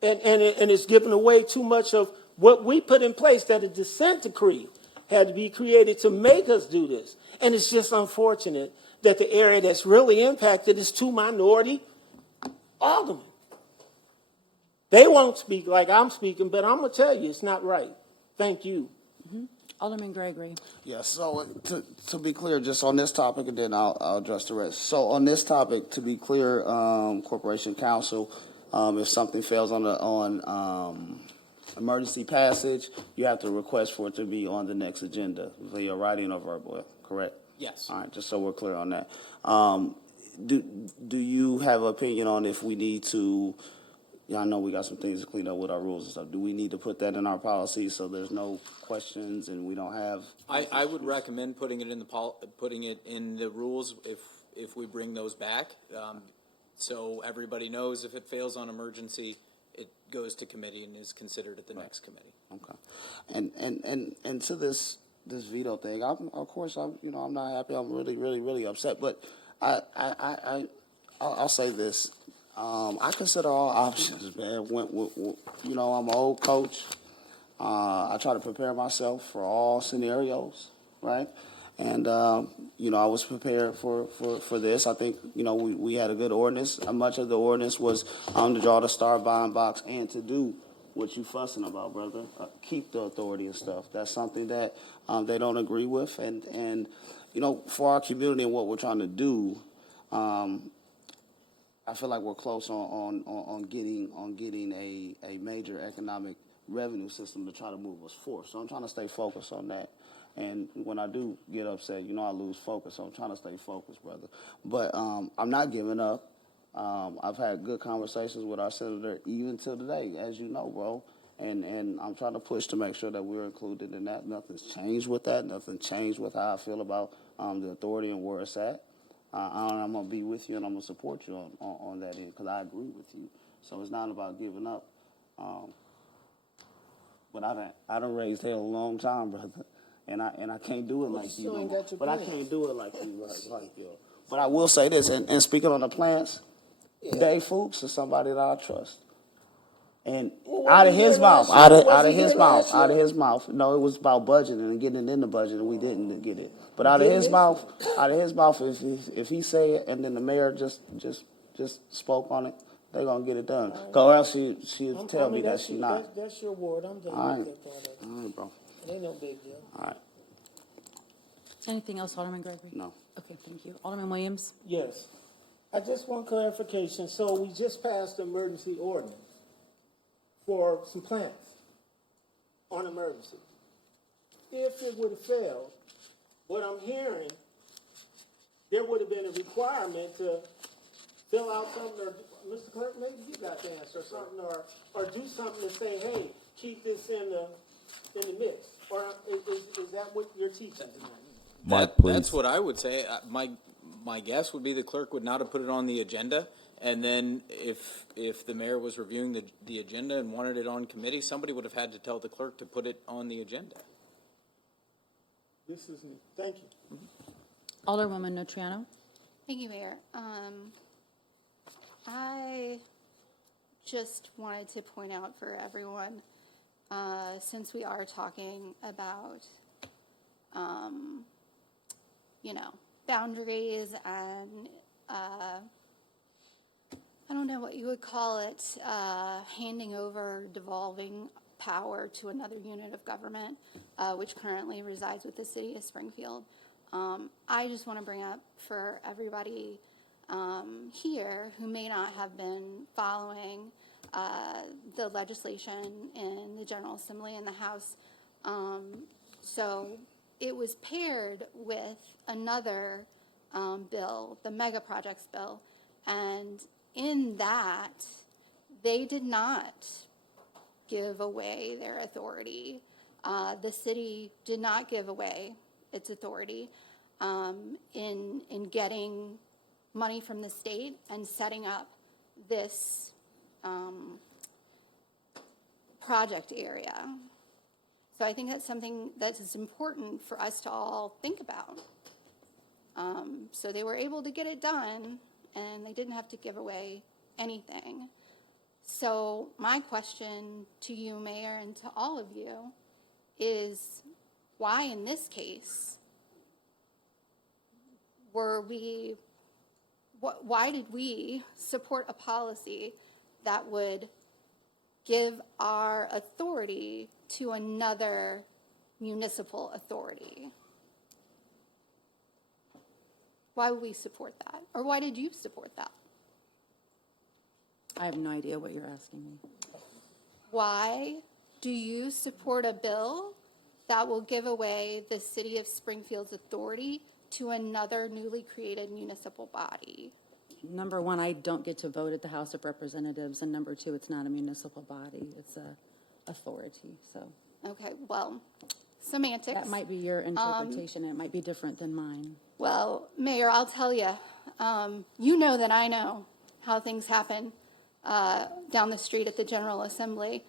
And it's giving away too much of what we put in place, that a dissent decree had to be created to make us do this. And it's just unfortunate that the area that's really impacted is 2 minority aldermen. They won't speak like I'm speaking, but I'm going to tell you it's not right. Thank you. Mm-hmm. Alderman Gregory. Yes, so to be clear, just on this topic, and then I'll address the rest. So on this topic, to be clear, Corporation Council, if something fails on emergency passage, you have to request for it to be on the next agenda, via writing or verbal, correct? Yes. All right, just so we're clear on that. do you have an opinion on if we need to? Yeah, I know we got some things to clean up with our rules and stuff. Do we need to put that in our policy so there's no questions and we don't have? I would recommend putting it in putting it in the rules if we bring those back, so everybody knows if it fails on emergency, it goes to committee and is considered at the next committee. Okay, and to this veto thing, of course I'm not happy. I'm really upset. But I'll say this. I consider all options, man. I'm an old coach. I try to prepare myself for all scenarios, right? And, I was prepared for this. I think, we had a good ordinance. Much of the ordinance was to draw the star bond box and to do what you fussing about, brother. Keep the authority and stuff. That's something that they don't agree with. And for our community and what we're trying to do, I feel like we're close on getting a major economic revenue system to try to move us forward. So I'm trying to stay focused on that. And when I do get upset, I lose focus. So I'm trying to stay focused, brother. But I'm not giving up. I've had good conversations with our senator even till today, as you know, bro. And I'm trying to push to make sure that we're included in that. Nothing's changed with that. Nothing changed with how I feel about the authority and where it's at. I'm going to be with you and I'm going to support you on that end because I agree with you. So it's not about giving up. But I done raised hell a long time, brother. And I can't do it like you. But I can't do it like you, like you. But I will say this, and speaking on the plants, Dave Fuchs is somebody that I trust. And out of his mouth, no, it was about budgeting and getting it in the budget, and we didn't get it. But out of his mouth, if he say it, and then the mayor just spoke on it, they're gonna get it done. Or else she'll tell me that she's not. That's your word. I'm done All right, with that part of it. all right, bro. It ain't no big deal. All right. Anything else, Alderman Gregory? No. Okay, thank you. Alderman Williams? Yes. I just want clarification. So we just passed the emergency ordinance for some plants on emergency. If it would have failed, what I'm hearing, there would have been a requirement to fill out something, or Mr. Clerk, maybe you got the answer, or something, or do something to say, hey, keep this in the mix. Or is that what you're teaching tonight? That's what I would say. My guess would be the clerk would not have put it on the agenda, and then if the mayor was reviewing the agenda and wanted it on committee, somebody would have had to tell the clerk to put it on the agenda. This is new. Thank you. Alderwoman Notriano? Thank you, Mayor. I just wanted to point out for everyone, since we are talking about, boundaries and, I don't know what you would call it, handing over, devolving power to another unit of government, which currently resides with the city of Springfield. I just want to bring up for everybody here who may not have been following the legislation in the General Assembly and the House. So it was paired with another bill, the mega projects bill, and in that, they did not give away their authority. The city did not give away its authority in getting money from the state and setting up this project area. So I think that's something that is important for us to all think about. So they were able to get it done, and they didn't have to give away anything. So my question to you, Mayor, and to all of you is, why in this case why did we support a policy that would give our authority to another municipal authority? Why would we support that? Or why did you support that? I have no idea what you're asking me. Why do you support a bill that will give away the city of Springfield's authority to another newly created municipal body? Number one, I don't get to vote at the House of Representatives, and number two, it's not a municipal body, it's a authority, so. Okay, well, semantics. That might be your interpretation, it might be different than mine. Well, Mayor, I'll tell you, you know that I know how things happen down the street at the General Assembly.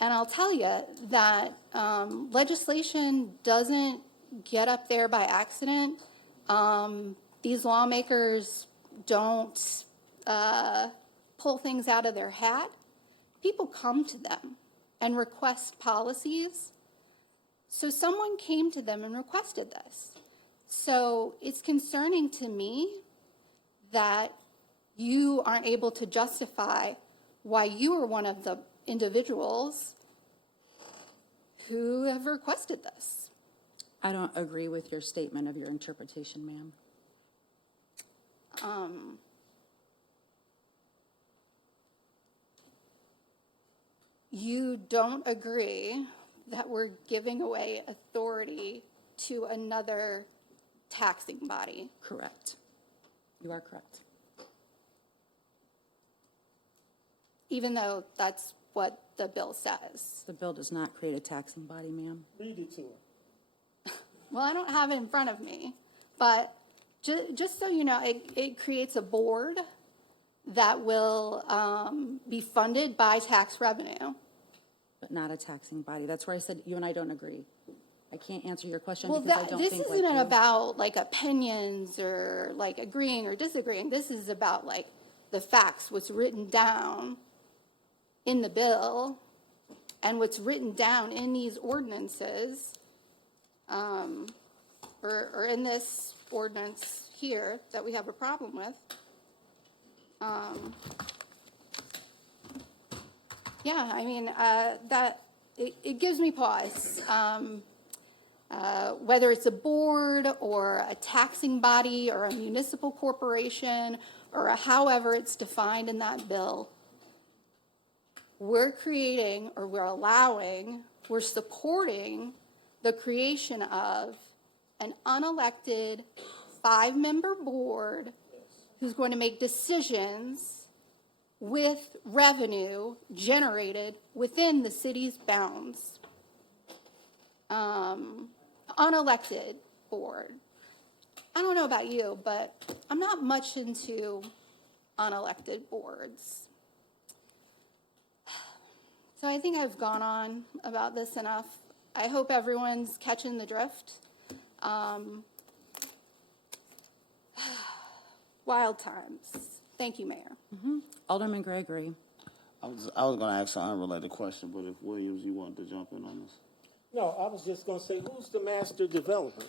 And I'll tell you that legislation doesn't get up there by accident. These lawmakers don't pull things out of their hat. People come to them and request policies. So someone came to them and requested this. So it's concerning to me that you aren't able to justify why you are one of the individuals who have requested this. I don't agree with your statement of your interpretation, ma'am. You don't agree that we're giving away authority to another taxing body. Correct. You are correct. Even though that's what the bill says. The bill does not create a taxing body, ma'am. Read it to her. Well, I don't have it in front of me, but just so you know, it creates a board that will be funded by tax revenue. But not a taxing body. That's where I said you and I don't agree. I can't answer your question Well, because I don't this think isn't like you. about like opinions or like agreeing or disagreeing. This is about like the facts, what's written down in the bill and what's written down in these ordinances, or in this ordinance here that we have a problem with. Yeah, I mean, it gives me pause. Whether it's a board or a taxing body or a municipal corporation or however it's defined in that bill, we're creating or we're supporting the creation of an unelected 5-member board who's going to make decisions with revenue generated within the city's bounds. Unelected board. I don't know about you, but I'm not much into unelected boards. So I think I've gone on about this enough. I hope everyone's catching the drift. Wild times. Thank you, Mayor. Alderman Gregory. I was going to ask an unrelated question, but if Williams, you wanted to jump in on this. No, I was just going to say, who's the master developer?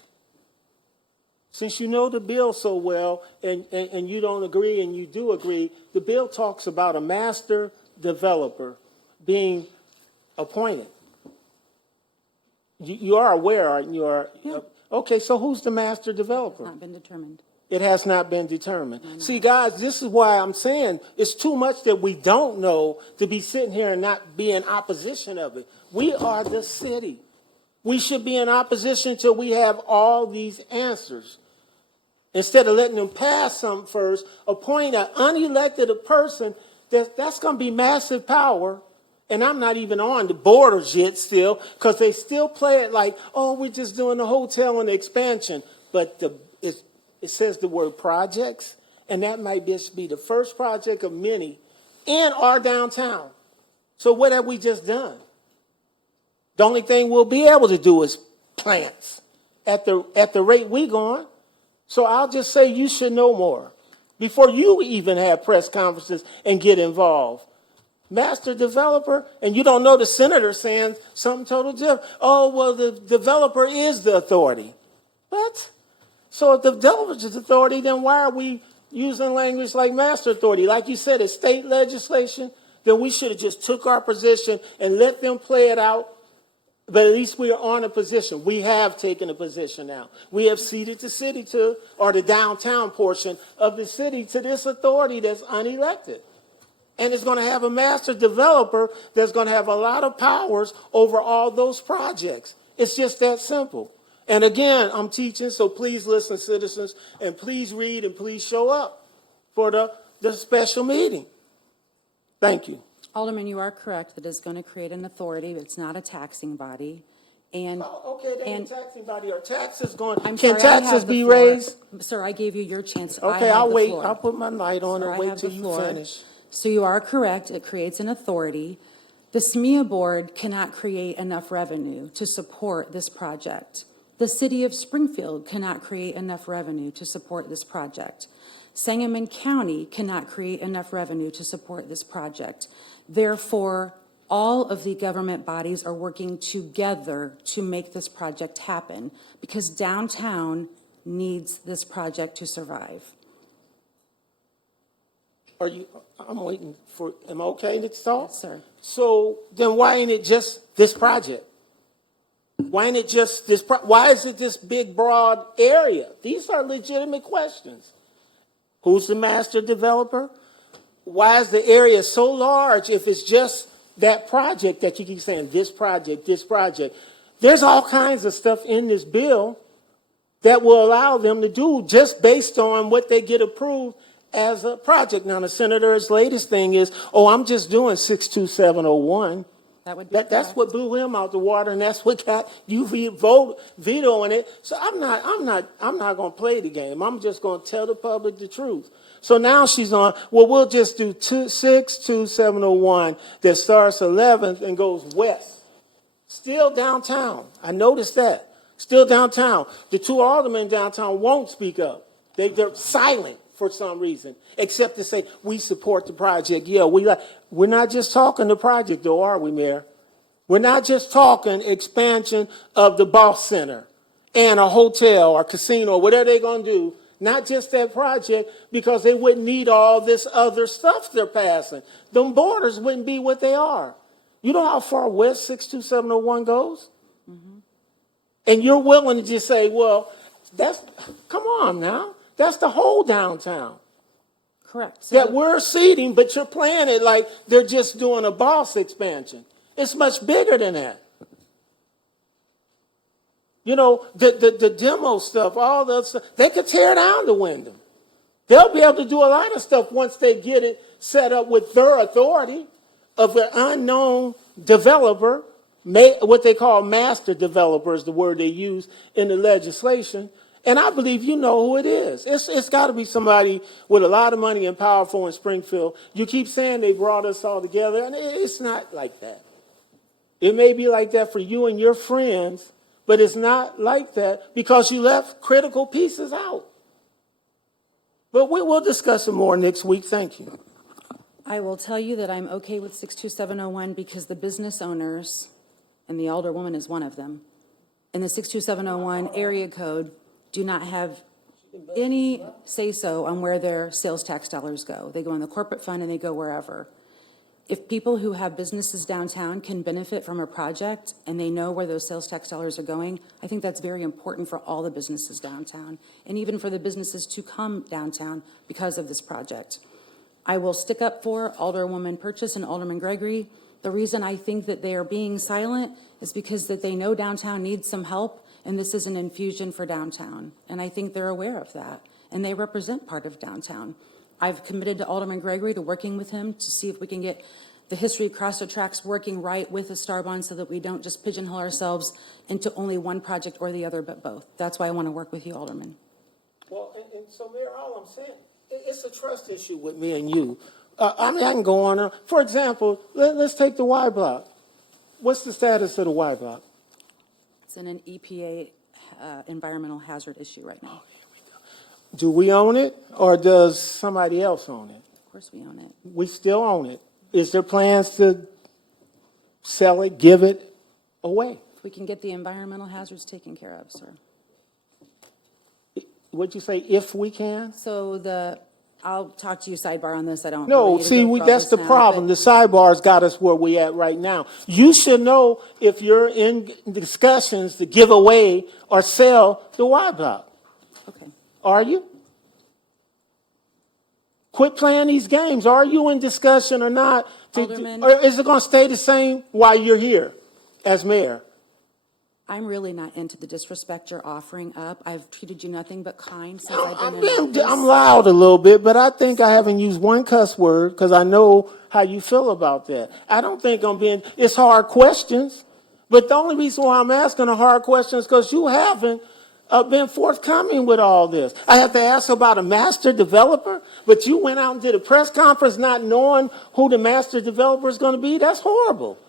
Since you know the bill so well and you don't agree and you do agree, the bill talks about a master developer being appointed. You are aware, aren't you? Yeah. Okay, so who's the master developer? Not been determined. It has not been determined. See, guys, this is why I'm saying it's too much that we don't know to be sitting here and not be in opposition of it. We are the city. We should be in opposition till we have all these answers. Instead of letting them pass something first, appoint an unelected person, that's going to be massive power. And I'm not even on the borders yet still, because they still play it like, oh, we're just doing the hotel and the expansion. But it says the word projects, and that might just be the first project of many in our downtown. So what have we just done? The only thing we'll be able to do is plants at the rate we going. So I'll just say you should know more before you even have press conferences and get involved. Master developer, and you don't know the senator saying something total different. Oh, well, the developer is the authority. What? So if the developer is the authority, then why are we using language like master authority? Like you said, it's state legislation. Then we should have just took our position and let them play it out. But at least we are on a position. We have taken a position now. We have ceded the city to, or the downtown portion of the city to this authority that's unelected. And it's going to have a master developer that's going to have a lot of powers over all those projects. It's just that simple. And again, I'm teaching, so please listen, citizens, and please read and please show up. for the special meeting. Thank you. Alderman, you are correct that it's going to create an authority. It's not a taxing body. And Okay, then the taxing body, are taxes going, I'm can sorry, I have taxes the be floor. raised? Sir, I gave you your chance. I Okay, have I'll the wait. floor. I'll put my light on Sir, and I wait have till the you floor. finish. So you are correct. It creates an authority. The SMEA board cannot create enough revenue to support this project. The city of Springfield cannot create enough revenue to support this project. Sangamon County cannot create enough revenue to support this project. Therefore, all of the government bodies are working together to make this project happen because downtown needs this project to survive. I'm waiting for, am I okay to talk? Yes, sir. So then why ain't it just this project? Why ain't it just this, why is it this big, broad area? These are legitimate questions. Who's the master developer? Why is the area so large if it's just that project that you keep saying, this project, this project? There's all kinds of stuff in this bill that will allow them to do just based on what they get approved as a project. Now, the senator's latest thing is, oh, I'm just doing 62701. That's what blew him out the water, and that's what got you vetoing it. So I'm not going to play the game. I'm just going to tell the public the truth. So now she's on, well, we'll just do 62701 that starts 11th and goes west. Still downtown. I noticed that. Still downtown. The two aldermen downtown won't speak up. They're silent for some reason, except to say, we support the project. Yeah, we're not just talking the project, though, are we, Mayor? We're not just talking expansion of the Boss Center and a hotel or casino, whatever they're going to do. Not just that project, because they wouldn't need all this other stuff they're passing. Them borders wouldn't be what they are. You know how far west 62701 goes? Mm-hmm. And you're willing to just say, well, come on now. That's the whole downtown. Correct. So that we're seeding, but you're playing it like they're just doing a boss expansion. It's much bigger than that. You know, the demo stuff, all the stuff, they could tear down the Wyndham. They'll be able to do a lot of stuff once they get it set up with their authority of an unknown developer, what they call master developer is the word they use in the legislation. And I believe you know who it is. It's got to be somebody with a lot of money and powerful in Springfield. You keep saying they brought us all together, and it's not like that. It may be like that for you and your friends, but it's not like that because you left critical pieces out. But we'll discuss it more next week. Thank you. I will tell you that I'm okay with 62701 because the business owners, and the alderwoman is one of them, in the 62701 area code do not have any say-so on where their sales tax dollars go. They go in the corporate fund and they go wherever. If people who have businesses downtown can benefit from a project and they know where those sales tax dollars are going, I think that's very important for all the businesses downtown and even for the businesses to come downtown because of this project. I will stick up for Alderwoman Purchase and Alderman Gregory. The reason I think that they are being silent is because that they know downtown needs some help, and this is an infusion for downtown. And I think they're aware of that, and they represent part of downtown. I've committed to Alderman Gregory to working with him to see if we can get the history across the tracks working right with the Star Bond so that we don't just pigeonhole ourselves into only one project or the other, but both. That's why I want to work with you, Alderman. Well, and so, Mayor, all I'm saying, it's a trust issue with me and you. I mean, I can go on. For example, let's take the Y Block. What's the status of the Y Block? It's in an EPA environmental hazard issue right now. Do we own it, or does somebody else own it? Of course we own it. We still own it. Is there plans to sell it, give it away? If we can get the environmental hazards taken care of, sir. What'd you say, if we can? So I'll talk to you sidebar on this. I don't. No, really need to see, go through all that's this the now, problem. The sidebar's got us where we at right now. You should know if you're in discussions to give away or sell the Y Block. Okay. Are you? Quit playing these games. Are you in discussion or not? Alderman. Or is it going to stay the same while you're here as mayor? I'm really not into the disrespect you're offering up. I've treated you nothing but kind since I've been in office. I'm loud a little bit, but I think I haven't used one cuss word because I know how you feel about that. I don't think I'm being, it's hard questions, but the only reason why I'm asking the hard questions is because you haven't been forthcoming with all this. I have to ask about a master developer, but you went out and did a press conference not knowing who the master developer is going to be. That's horrible.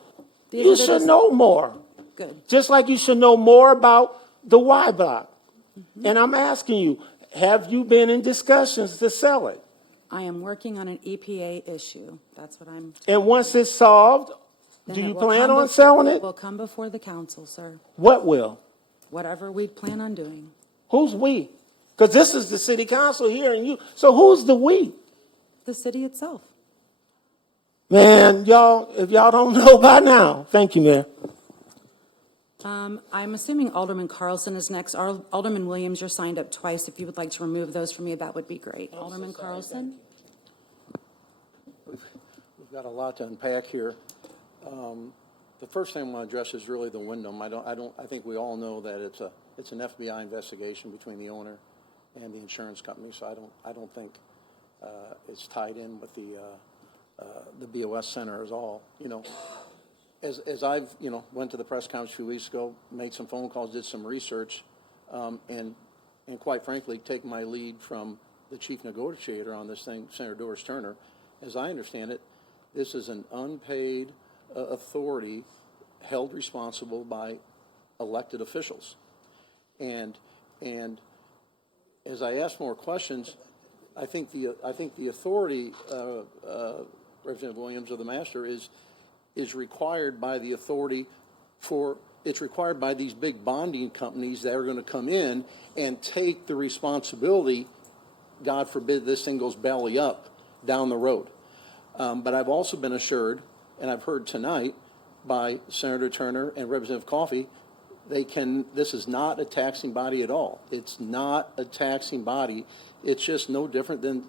You should know more. Good. Just like you should know more about the Y block. And I'm asking you, have you been in discussions to sell it? I am working on an EPA issue. That's what I'm. And once it's solved, Then do it you will plan come on before- selling it? Will come before the council, sir. What will? Whatever we plan on doing. Who's we? Because this is the city council here and you. So who's the we? The city itself. Man, y'all, if y'all don't know by now, thank you, Mayor. I'm assuming Alderman Carlson is next. Alderman Williams, you're signed up twice. If you would like to remove those for me, that would be great. Alderman Carlson? We've got a lot to unpack here. The first thing I'm going to address is really the Wyndham. I think we all know that it's an FBI investigation between the owner and the insurance company, so I don't think it's tied in with the BOS Center at all. You know, as I've, went to the press conference a few weeks ago, made some phone calls, did some research, and quite frankly, take my lead from the chief negotiator on this thing, Senator Doris Turner. As I understand it, this is an unpaid authority held responsible by elected officials. And as I ask more questions, I think the authority, Representative Williams, or the master, is required by the authority it's required by these big bonding companies that are going to come in and take the responsibility, God forbid this thing goes belly up down the road. But I've also been assured, and I've heard tonight by Senator Turner and Representative Coffey, this is not a taxing body at all. It's not a taxing body. It's just no different than,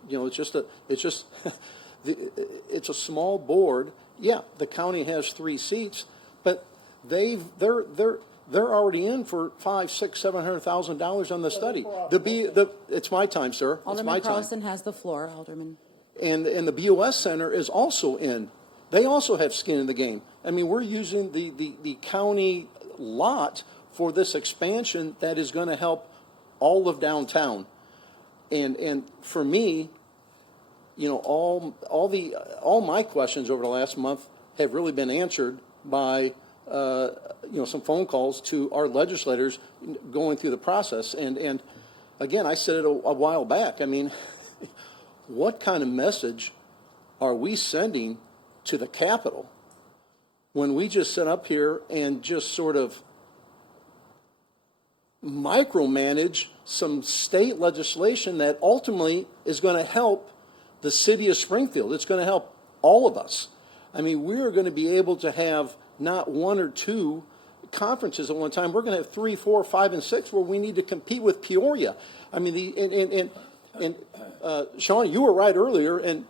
it's a small board. Yeah, the county has 3 seats, but they're already in for $500,000, $600,000, $700,000 on the study. It's my time, sir. It's my Alderman time. Carlson has the floor, Alderman. And the BOS Center is also in. They also have skin in the game. I mean, we're using the county lot for this expansion that is going to help all of downtown. And for me, all my questions over the last month have really been answered by some phone calls to our legislators going through the process. And again, I said it a while back. I mean, what kind of message are we sending to the Capitol when we just sit up here and just sort of micromanage some state legislation that ultimately is going to help the city of Springfield? It's going to help all of us. I mean, we're going to be able to have not 1 or 2 conferences at one time. We're going to have 3, 4, 5, and 6 where we need to compete with Peoria. I mean, Sean, you were right earlier, and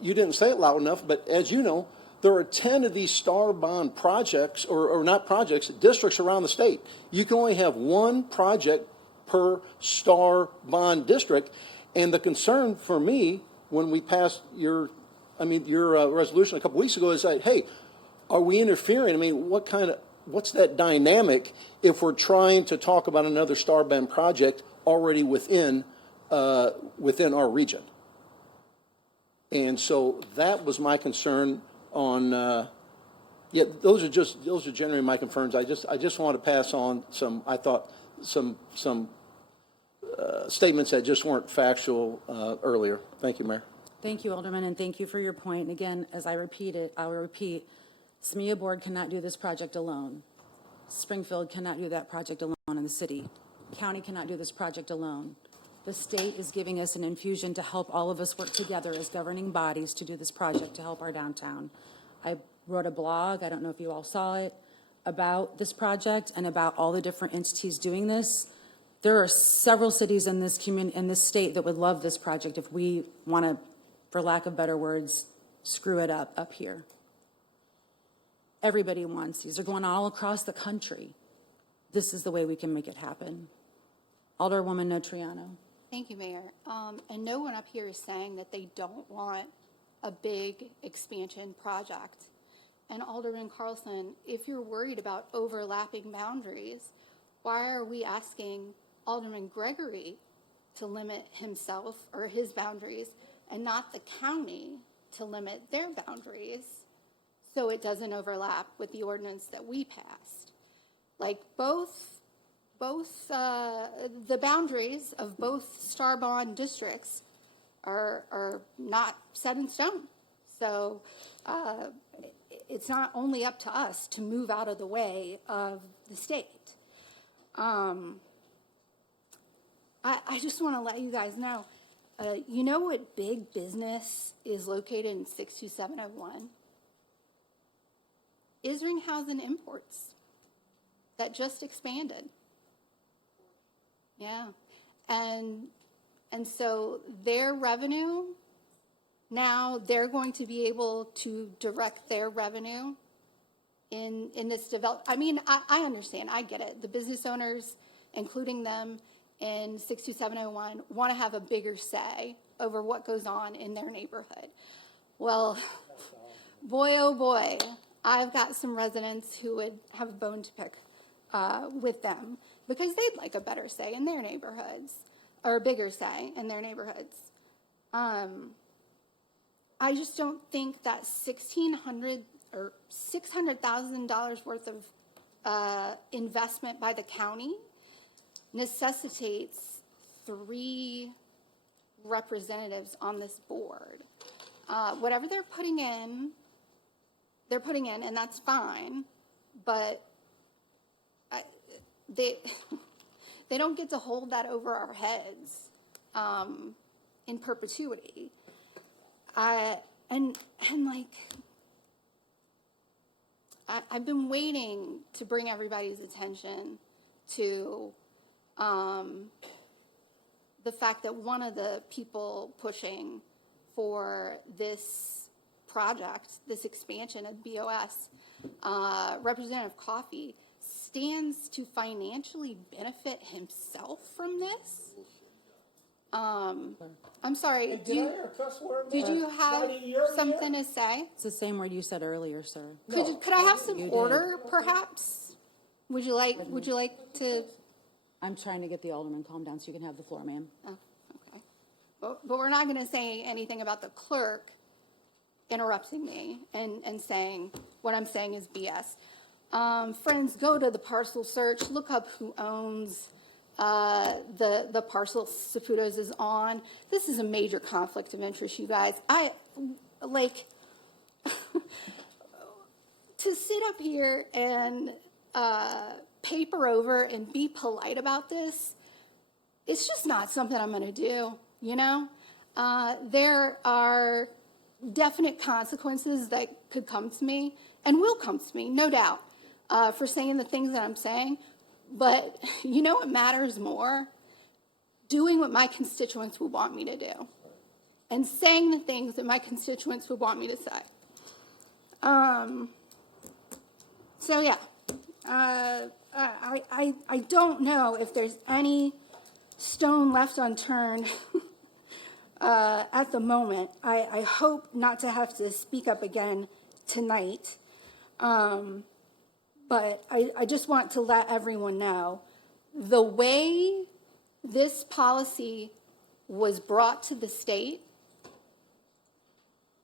you didn't say it loud enough, but as you know, there are 10 of these star bond projects, or not projects, districts around the state. You can only have 1 project per star bond district. And the concern for me when we passed your resolution a couple weeks ago is that, hey, are we interfering? I mean, what's that dynamic if we're trying to talk about another star bond project already within our region? And so that was my concern on, those are generally my concerns. I just want to pass on some statements that just weren't factual earlier. Thank you, Mayor. Thank you, Alderman, and thank you for your point. And again, as I repeat it, I will repeat, SMEA board cannot do this project alone. Springfield cannot do that project alone in the city. County cannot do this project alone. The state is giving us an infusion to help all of us work together as governing bodies to do this project to help our downtown. I wrote a blog, I don't know if you all saw it, about this project and about all the different entities doing this. There are several cities in this state that would love this project if we want to, for lack of better words, screw it up here. Everybody wants these. They're going all across the country. this is the way we can make it happen. Alderwoman Notriano. Thank you, Mayor. And no one up here is saying that they don't want a big expansion project. And Alderman Carlson, if you're worried about overlapping boundaries, why are we asking Alderman Gregory to limit himself or his boundaries and not the county to limit their boundaries so it doesn't overlap with the ordinance that we passed? Like both the boundaries of both Star Bond districts are not set in stone. So it's not only up to us to move out of the way of the state. I just want to let you guys know, you know what big business is located in 62701? Isringhausen Imports. That just expanded. Yeah. And so their revenue, now they're going to be able to direct their revenue in this develop. I mean, I understand. I get it. The business owners, including them in 62701, want to have a bigger say over what goes on in their neighborhood. Well, boy, oh boy, I've got some residents who would have a bone to pick with them because they'd like a better say in their neighborhoods, or a bigger say in their neighborhoods. I just don't think that $1,600 or $600,000 worth of investment by the county necessitates 3 representatives on this board. Whatever they're putting in, and that's fine, but they don't get to hold that over our heads in perpetuity. I've been waiting to bring everybody's attention to the fact that one of the people pushing for this project, this expansion of BOS, Representative Coffey, stands to financially benefit himself from this. I'm sorry, did you have something to say? It's the same word you said earlier, sir. Could I have some order, perhaps? Would you like to? I'm trying to get the alderman calmed down so you can have the floor, ma'am. Oh, okay. But we're not going to say anything about the clerk interrupting me and saying what I'm saying is BS. Friends, go to the parcel search, look up who owns the parcel Saputo's is on. This is a major conflict of interest, you guys. I like to sit up here and paper over and be polite about this. It's just not something I'm going to do, you know? There are definite consequences that could come to me and will come to me, no doubt, for saying the things that I'm saying. But you know what matters more? Doing what my constituents would want me to do and saying the things that my constituents would want me to say. So yeah, I don't know if there's any stone left unturned at the moment. I hope not to have to speak up again tonight. But I just want to let everyone know the way this policy was brought to the state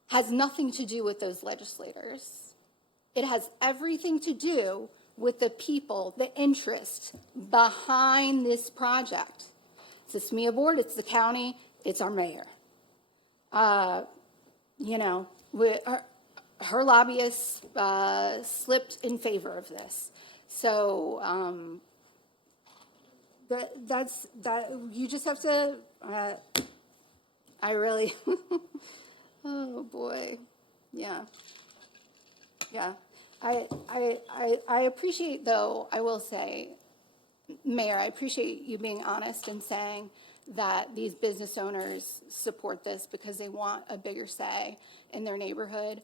has nothing to do with those legislators. It has everything to do with the people, the interest behind this project. It's the SMEA board, it's the county, it's our mayor. You know, her lobbyists slipped in favor of this. So that's you just have to, I really, oh boy, yeah. I appreciate, though, I will say, Mayor, I appreciate you being honest and saying that these business owners support this because they want a bigger say in their neighborhood.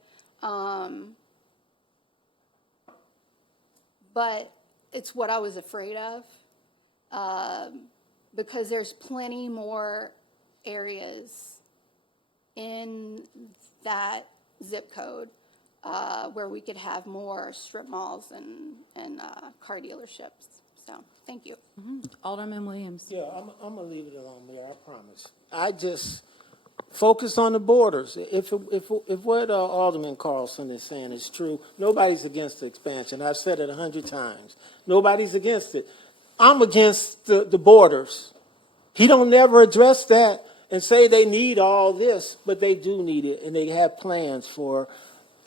But it's what I was afraid of, because there's plenty more areas in that zip code where we could have more strip malls and car dealerships. So, thank you. Alderman Williams. Yeah, I'm gonna leave it alone, Mayor, I promise. I just focus on the borders. If what Alderman Carlson is saying is true, nobody's against the expansion. I've said it 100 times. Nobody's against it. I'm against the borders. He don't never address that and say they need all this, but they do need it, and they have plans for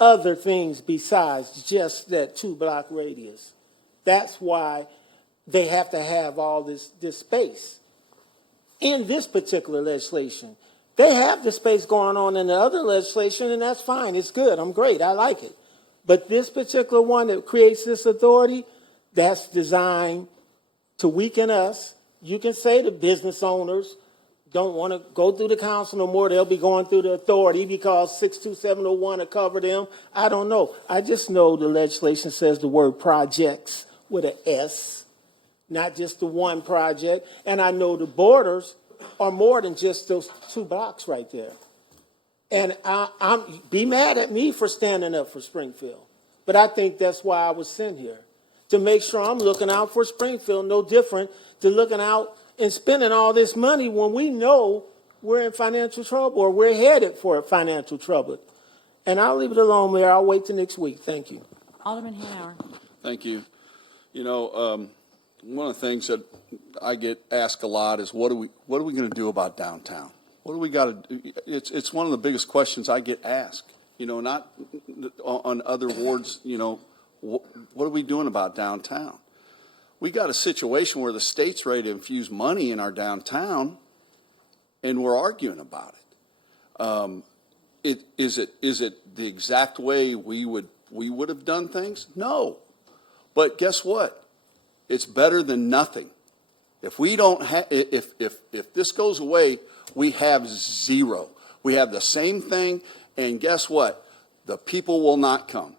other things besides just that 2-block radius. That's why they have to have all this space. In this particular legislation, they have the space going on in the other legislation, and that's fine. It's good. I'm great. I like it. But this particular one that creates this authority, that's designed to weaken us. You can say the business owners don't want to go through the council no more. They'll be going through the authority because 62701 will cover them. I don't know. I just know the legislation says the word projects with an S, not just the one project. And I know the borders are more than just those 2 blocks right there. And I'm be mad at me for standing up for Springfield. But I think that's why I was sent here, to make sure I'm looking out for Springfield, no different to looking out and spending all this money when we know we're in financial trouble or we're headed for financial trouble. And I'll leave it alone, Mayor. I'll wait till next week. Thank you. Alderman Hanauer. Thank you. You know, one of the things that I get asked a lot is what are we going to do about downtown? What do we got to do? It's one of the biggest questions I get asked. You know, not on other wards. You know, what are we doing about downtown? We got a situation where the state's ready to infuse money in our downtown, and we're arguing about it. Is it the exact way we would have done things? No, but guess what? It's better than nothing. If we don't if this goes away, we have zero. We have the same thing, and guess what? The people will not come.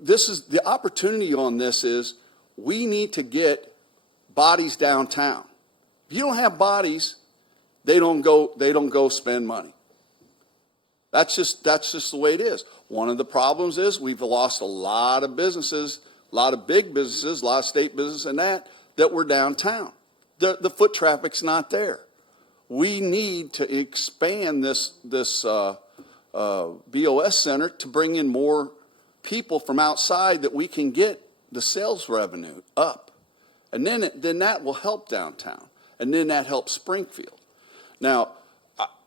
This is the opportunity on this is we need to get bodies downtown. If you don't have bodies, they don't go spend money. That's just the way it is. One of the problems is we've lost a lot of businesses, a lot of big businesses, a lot of state business and that were downtown. The foot traffic's not there. We need to expand this BOS center to bring in more people from outside that we can get the sales revenue up. And then that will help downtown. And then that helps Springfield. Now,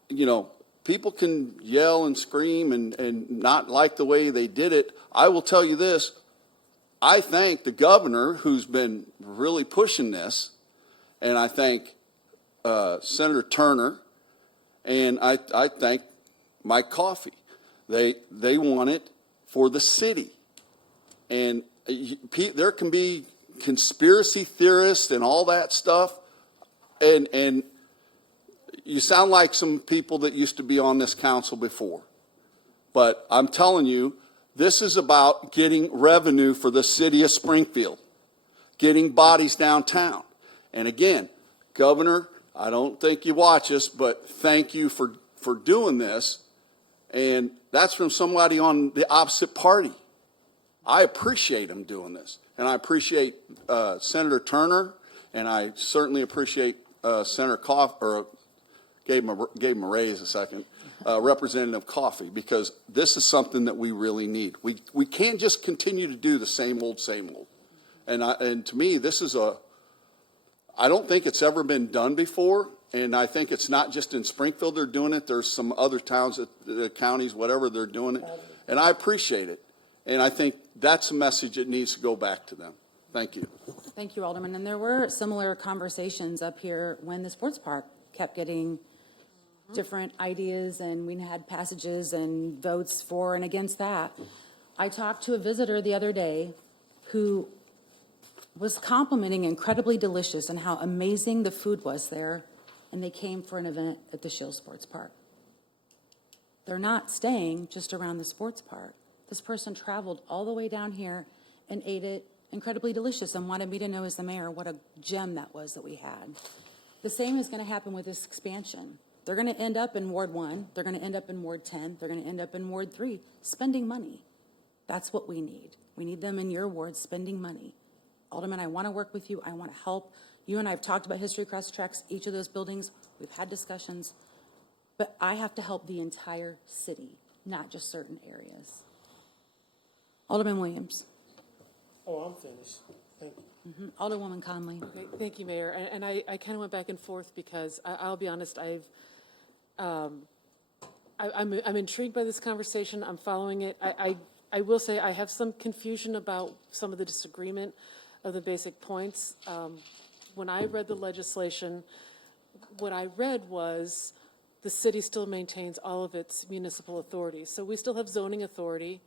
you know, people can yell and scream and not like the way they did it. I will tell you this. I thank the governor who's been really pushing this, and I thank Senator Turner, and I thank Mike Coffey. They want it for the city. And there can be conspiracy theorists and all that stuff, and you sound like some people that used to be on this council before. But I'm telling you, this is about getting revenue for the city of Springfield, getting bodies downtown. And again, Governor, I don't think you watch us, but thank you for doing this. And that's from somebody on the opposite party. I appreciate him doing this. And I appreciate Senator Turner, and I certainly appreciate Senator gave him a raise a second, Representative Coffey, because this is something that we really need. We can't just continue to do the same old. And to me, this is I don't think it's ever been done before, and I think it's not just in Springfield they're doing it. There's some other towns, counties, whatever, they're doing it. And I appreciate it. And I think that's a message that needs to go back to them. Thank you. Thank you, Alderman. And there were similar conversations up here when the sports park kept getting different ideas, and we had passages and votes for and against that. I talked to a visitor the other day who was complimenting incredibly delicious and how amazing the food was there, and they came for an event at the Shield Sports Park. They're not staying just around the sports park. This person traveled all the way down here and ate it incredibly delicious and wanted me to know as the mayor what a gem that was that we had. The same is going to happen with this expansion. They're going to end up in Ward 1, they're going to end up in Ward 10, they're going to end up in Ward 3, spending money. That's what we need. We need them in your ward spending money. Alderman, I want to work with you. I want to help. You and I have talked about History Crest Tracks, each of those buildings. We've had discussions. But I have to help the entire city, not just certain areas. Alderman Williams. Oh, I'm finished. Thank you. Alderwoman Conley. Okay, thank you, Mayor. And I kind of went back and forth because I'll be honest, I'm intrigued by this conversation. I'm following it. I will say I have some confusion about some of the disagreement of the basic points. When I read the legislation, what I read was the city still maintains all of its municipal authorities. So we still have zoning authority.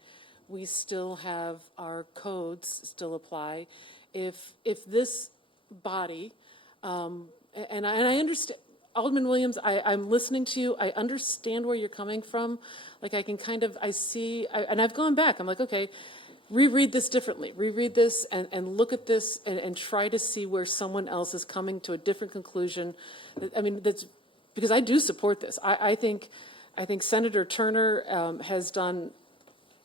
We still have our codes still apply. If this body, and I understand, Alderman Williams, I'm listening to you. I understand where you're coming from. Like I can kind of, and I've gone back. I'm like, okay, reread this differently. Reread this and look at this and try to see where someone else is coming to a different conclusion. I mean, that's because I do support this. I think Senator Turner has done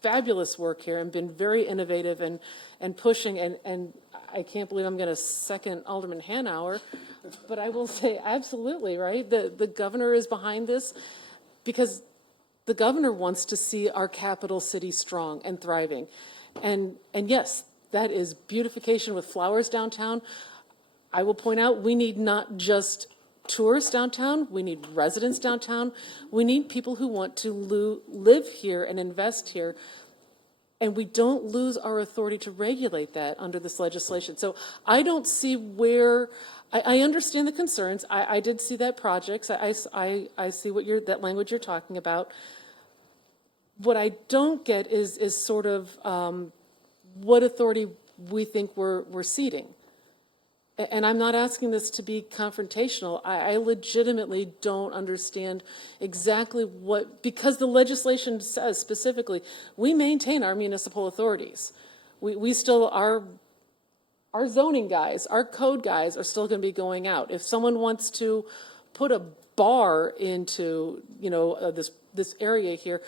fabulous work here and been very innovative and pushing, and I can't believe I'm going to second Alderman Hanauer, but I will say absolutely, right? The governor is behind this because the governor wants to see our capital city strong and thriving. And yes, that is beautification with flowers downtown. I will point out we need not just tourists downtown, we need residents downtown, we need people who want to live here and invest here. And we don't lose our authority to regulate that under this legislation. So I don't see where, I understand the concerns. I did see that projects. I see what that language you're talking about. What I don't get is sort of what authority we think we're ceding. And I'm not asking this to be confrontational. I legitimately don't understand exactly because the legislation says specifically, we maintain our municipal authorities. We still, our zoning guys, our code guys are still going to be going out. If someone wants to put a bar into, this area here,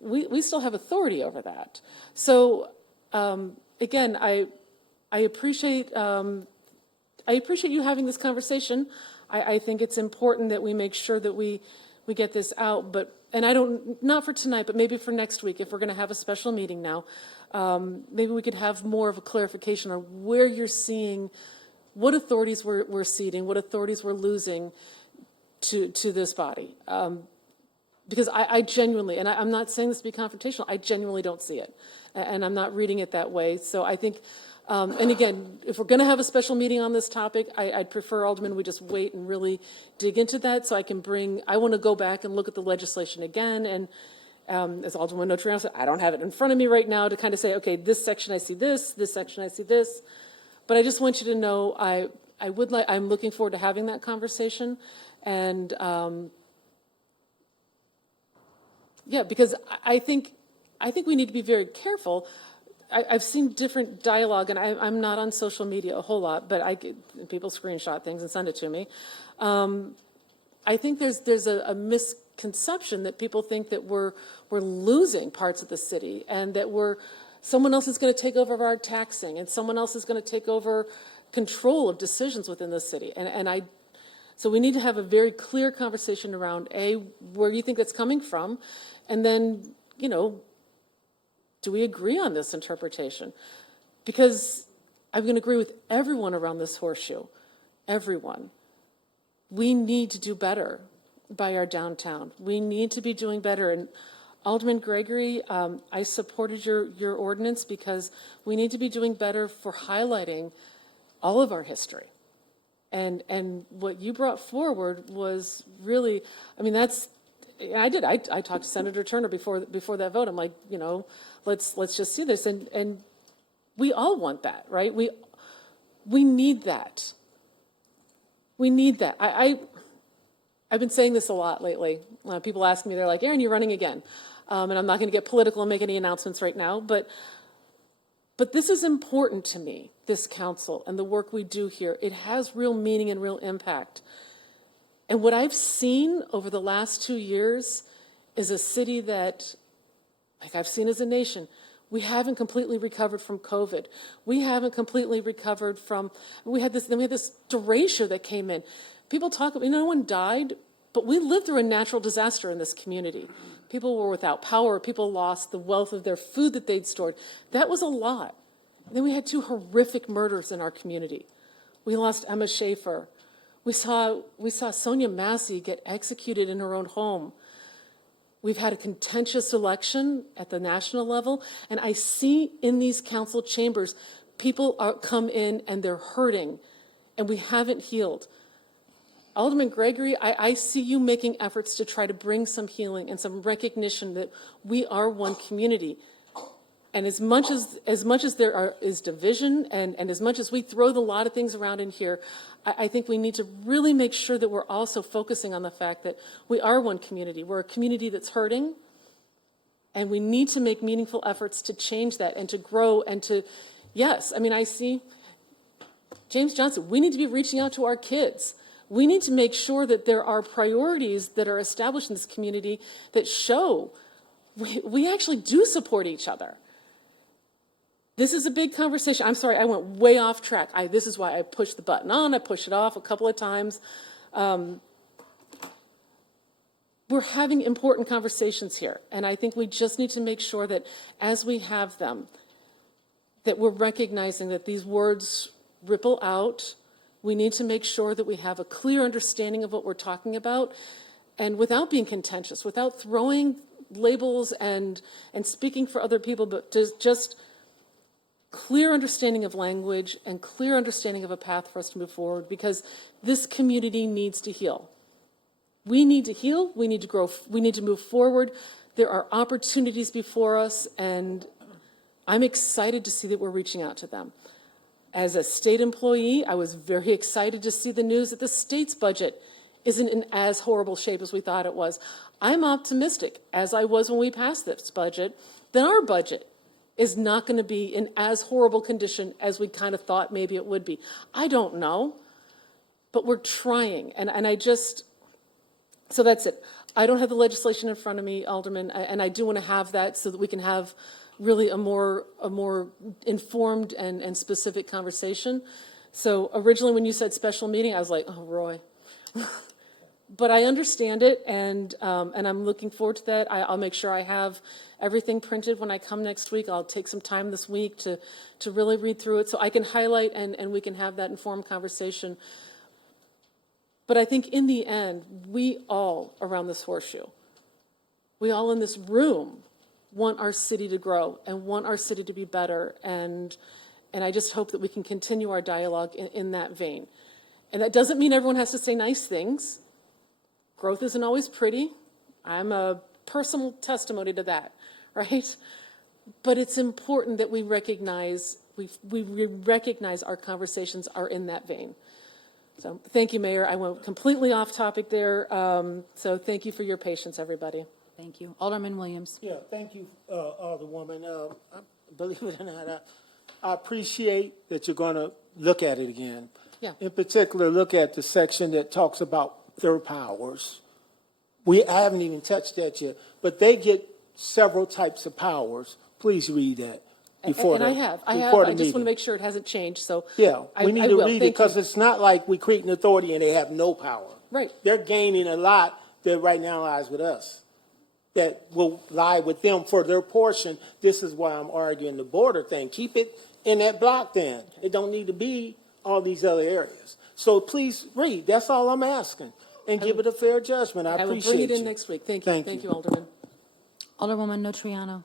we still have authority over that. So, again, I appreciate you having this conversation. I think it's important that we make sure that we get this out, not for tonight, but maybe for next week, if we're going to have a special meeting now, maybe we could have more of a clarification on where you're seeing, what authorities we're ceding, what authorities we're losing to this body. Because I genuinely, and I'm not saying this to be confrontational, I genuinely don't see it. And I'm not reading it that way. So I think, and again, if we're going to have a special meeting on this topic, I'd prefer, Alderman, we just wait and really dig into that so I want to go back and look at the legislation again. And as Alderman Notriano said, I don't have it in front of me right now to kind of say, okay, this section I see this section I see this. But I just want you to know I'm looking forward to having that conversation. And yeah, because I think we need to be very careful. I've seen different dialogue, and I'm not on social media a whole lot, but people screenshot things and send it to me. I think there's a misconception that people think that we're losing parts of the city, and that someone else is going to take over our taxing, and someone else is going to take over control of decisions within the city. So we need to have a very clear conversation around where you think that's coming from, and then do we agree on this interpretation? Because I'm going to agree with everyone around this horseshoe, everyone. We need to do better by our downtown. We need to be doing better. And Alderman Gregory, I supported your ordinance because we need to be doing better for highlighting all of our history. And what you brought forward was really, I talked to Senator Turner before that vote. I'm like, let's just see this. And we all want that, right? We need that. We need that. I've been saying this a lot lately. People ask me, they're like, Erin, you're running again. And I'm not going to get political and make any announcements right now, but But this is important to me, this council, and the work we do here. It has real meaning and real impact. And what I've seen over the last 2 years is a city that, like I've seen as a nation, we haven't completely recovered from COVID. We haven't completely recovered from, we had this derecho that came in. People talk, no one died, but we lived through a natural disaster in this community. People were without power. People lost the wealth of their food that they'd stored. That was a lot. And then we had 2 horrific murders in our community. We lost Emma Schaefer. We saw Sonia Massey get executed in her own home. We've had a contentious election at the national level, and I see in these council chambers, people come in and they're hurting, and we haven't healed. Alderman Gregory, I see you making efforts to try to bring some healing and some recognition that we are one community. And as much as there is division, and as much as we throw a lot of things around in here, I think we need to really make sure that we're also focusing on the fact that we are one community. We're a community that's hurting, and we need to make meaningful efforts to change that and to grow and to, yes, I mean, I see James Johnson, we need to be reaching out to our kids. We need to make sure that there are priorities that are established in this community that show we actually do support each other. This is a big conversation. I'm sorry, I went way off track. This is why I pushed the button on. I pushed it off a couple of times. We're having important conversations here, and I think we just need to make sure that as we have them, that we're recognizing that these words ripple out. We need to make sure that we have a clear understanding of what we're talking about, and without being contentious, without throwing labels and speaking for other people, but just clear understanding of language and clear understanding of a path for us to move forward, because this community needs to heal. We need to heal, we need to grow, we need to move forward. There are opportunities before us, and I'm excited to see that we're reaching out to them. As a state employee, I was very excited to see the news that the state's budget isn't in as horrible shape as we thought it was. I'm optimistic, as I was when we passed this budget, that our budget is not going to be in as horrible condition as we kind of thought maybe it would be. I don't know, but we're trying. And so that's it. I don't have the legislation in front of me, Alderman, and I do want to have that so that we can have really a more informed and specific conversation. So originally when you said special meeting, I was like, oh, Roy. But I understand it, and I'm looking forward to that. I'll make sure I have everything printed when I come next week. I'll take some time this week to really read through it so I can highlight and we can have that informed conversation. But I think in the end, we all around this horseshoe, we all in this room want our city to grow and want our city to be better. And I just hope that we can continue our dialogue in that vein. And that doesn't mean everyone has to say nice things. Growth isn't always pretty. I'm a personal testimony to that, right? But it's important that we recognize our conversations are in that vein. So thank you, Mayor. I went completely off topic there. So thank you for your patience, everybody. Thank you. Alderman Williams. Yeah, thank you, Alderwoman. Believe it or not, I appreciate that you're going to look at it again. Yeah. In particular, look at the section that talks about their powers. I haven't even touched that yet, but they get several types of powers. Please read that before and the I have. before I the just meeting. want to make sure it hasn't changed. So Yeah, we need to will. read it Thank because you. it's not like we create an authority and they have no power. Right. They're gaining a lot that right now lies with us, that will lie with them for their portion. This is why I'm arguing the border thing. Keep it in that block then. It don't need to be all these other areas. So please read. That's all I'm asking. And give it a fair judgment. I appreciate will bring it in you. next week. Thank you. Thank you, Alderman. Alderwoman Notriano.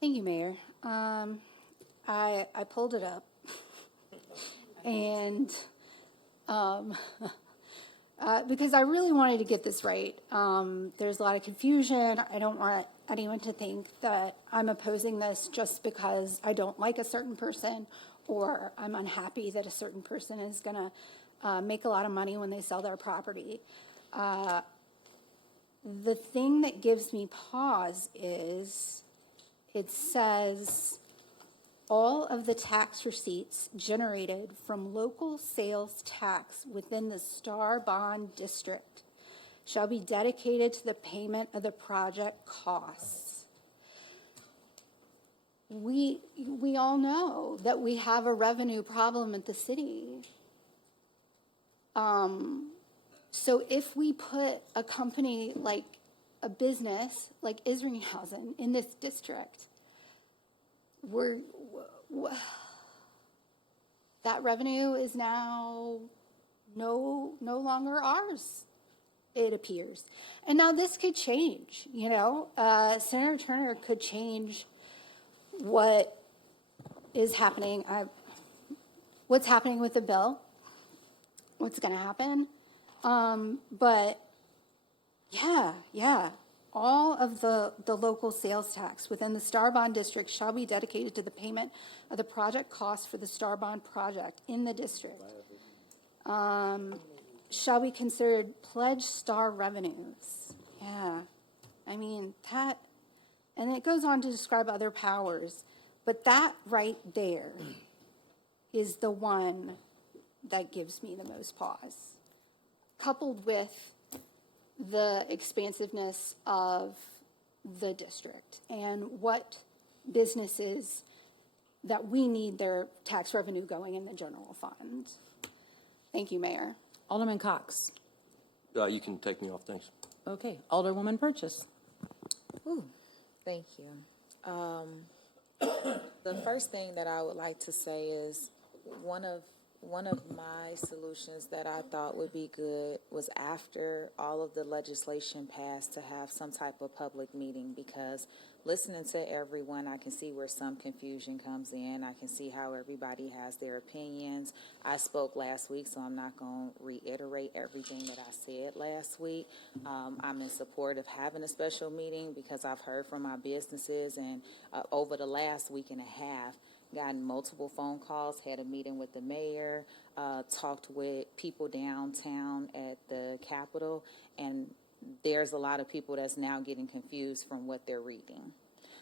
Thank you, Mayor. I pulled it up, and because I really wanted to get this right. There's a lot of confusion. I don't want anyone to think that I'm opposing this just because I don't like a certain person or I'm unhappy that a certain person is going to make a lot of money when they sell their property. The thing that gives me pause is it says all of the tax receipts generated from local sales tax within the Star Bond District shall be dedicated to the payment of the project costs. We all know that we have a revenue problem at the city. So if we put a company like a business like Isringhausen in this district, that revenue is now no longer ours, it appears. And now this could change, you know. Senator Turner could change what is happening, what's happening with the bill, what's going to happen. But yeah, all of the local sales tax within the Star Bond District shall be dedicated to the payment of the project costs for the Star Bond project in the district. Shall be considered pledged star revenues. Yeah, I mean, that, and it goes on to describe other powers, but that right there is the one that gives me the most pause, coupled with the expansiveness of the district and what businesses that we need their tax revenue going in the general fund. Thank you, Mayor. Alderman Cox. You can take me off, thanks. Okay, Alderwoman Purchase. Ooh, thank you. The first thing that I would like to say is one of my solutions that I thought would be good was after all of the legislation passed to have some type of public meeting, because listening to everyone, I can see where some confusion comes in. I can see how everybody has their opinions. I spoke last week, so I'm not going to reiterate everything that I said last week. I'm in support of having a special meeting because I've heard from my businesses, and over the last week and a half, gotten multiple phone calls, had a meeting with the mayor, talked with people downtown at the Capitol, and there's a lot of people that's now getting confused from what they're reading.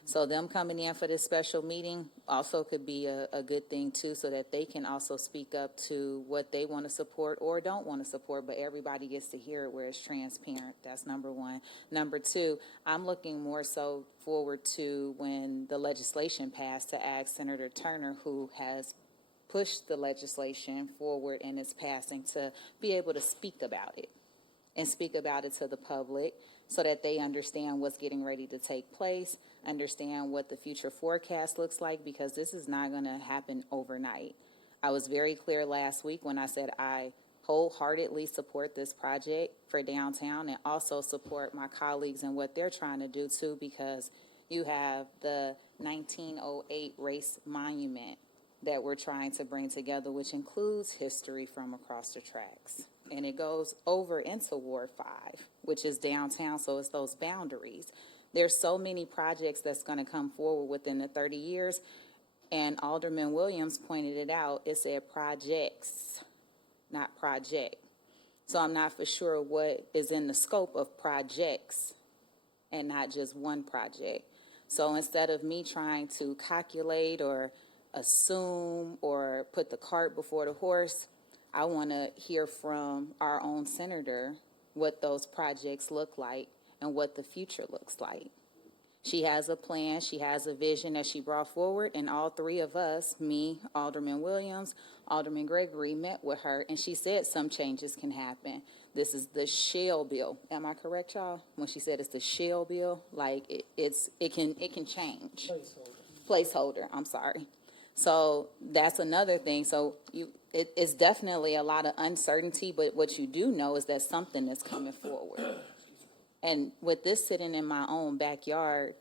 So them coming in for this special meeting also could be a good thing too, so that they can also speak up to what they want to support or don't want to support, but everybody gets to hear it where it's transparent. That's number one. Number two, I'm looking more so forward to when the legislation passed to ask Senator Turner, who has pushed the legislation forward and its passing, to be able to speak about it and speak about it to the public so that they understand what's getting ready to take place, understand what the future forecast looks like, because this is not going to happen overnight. I was very clear last week when I said I wholeheartedly support this project for downtown and also support my colleagues and what they're trying to do too, because you have the 1908 race monument that we're trying to bring together, which includes history from across the tracks. And it goes over into Ward 5, which is downtown, so it's those boundaries. There's so many projects that's going to come forward within the 30 years, and Alderman Williams pointed it out. It said projects, not project. So I'm not for sure what is in the scope of projects and not just one project. So instead of me trying to calculate or assume or put the cart before the horse, I want to hear from our own senator what those projects look like and what the future looks like. She has a plan, she has a vision that she brought forward, and all three of us, me, Alderman Williams, Alderman Gregory, met with her, and she said some changes can happen. This is the shell bill. Am I correct, y'all? When she said it's the shell bill, like it can change. Placeholder, I'm sorry. So that's another thing. So it's definitely a lot of uncertainty, but what you do know is that something is coming forward. And with this sitting in my own backyard,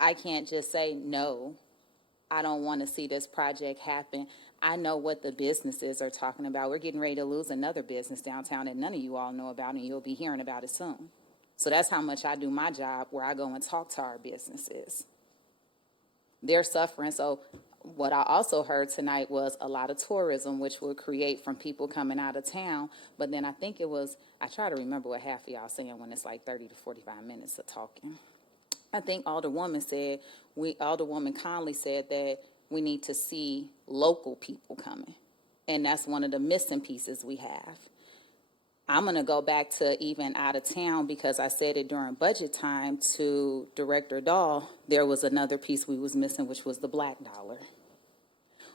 I can't just say, no, I don't want to see this project happen. I know what the businesses are talking about. We're getting ready to lose another business downtown that none of you all know about, and you'll be hearing about it soon. So that's how much I do my job, where I go and talk to our businesses. They're suffering. So what I also heard tonight was a lot of tourism, which will create from people coming out of town. But then I try to remember what half of y'all saying when it's like 30 to 45 minutes of talking. I think Alderwoman Conley said that we need to see local people coming. And that's one of the missing pieces we have. I'm going to go back to even out of town because I said it during budget time to Director Dahl. There was another piece we was missing, which was the Black dollar.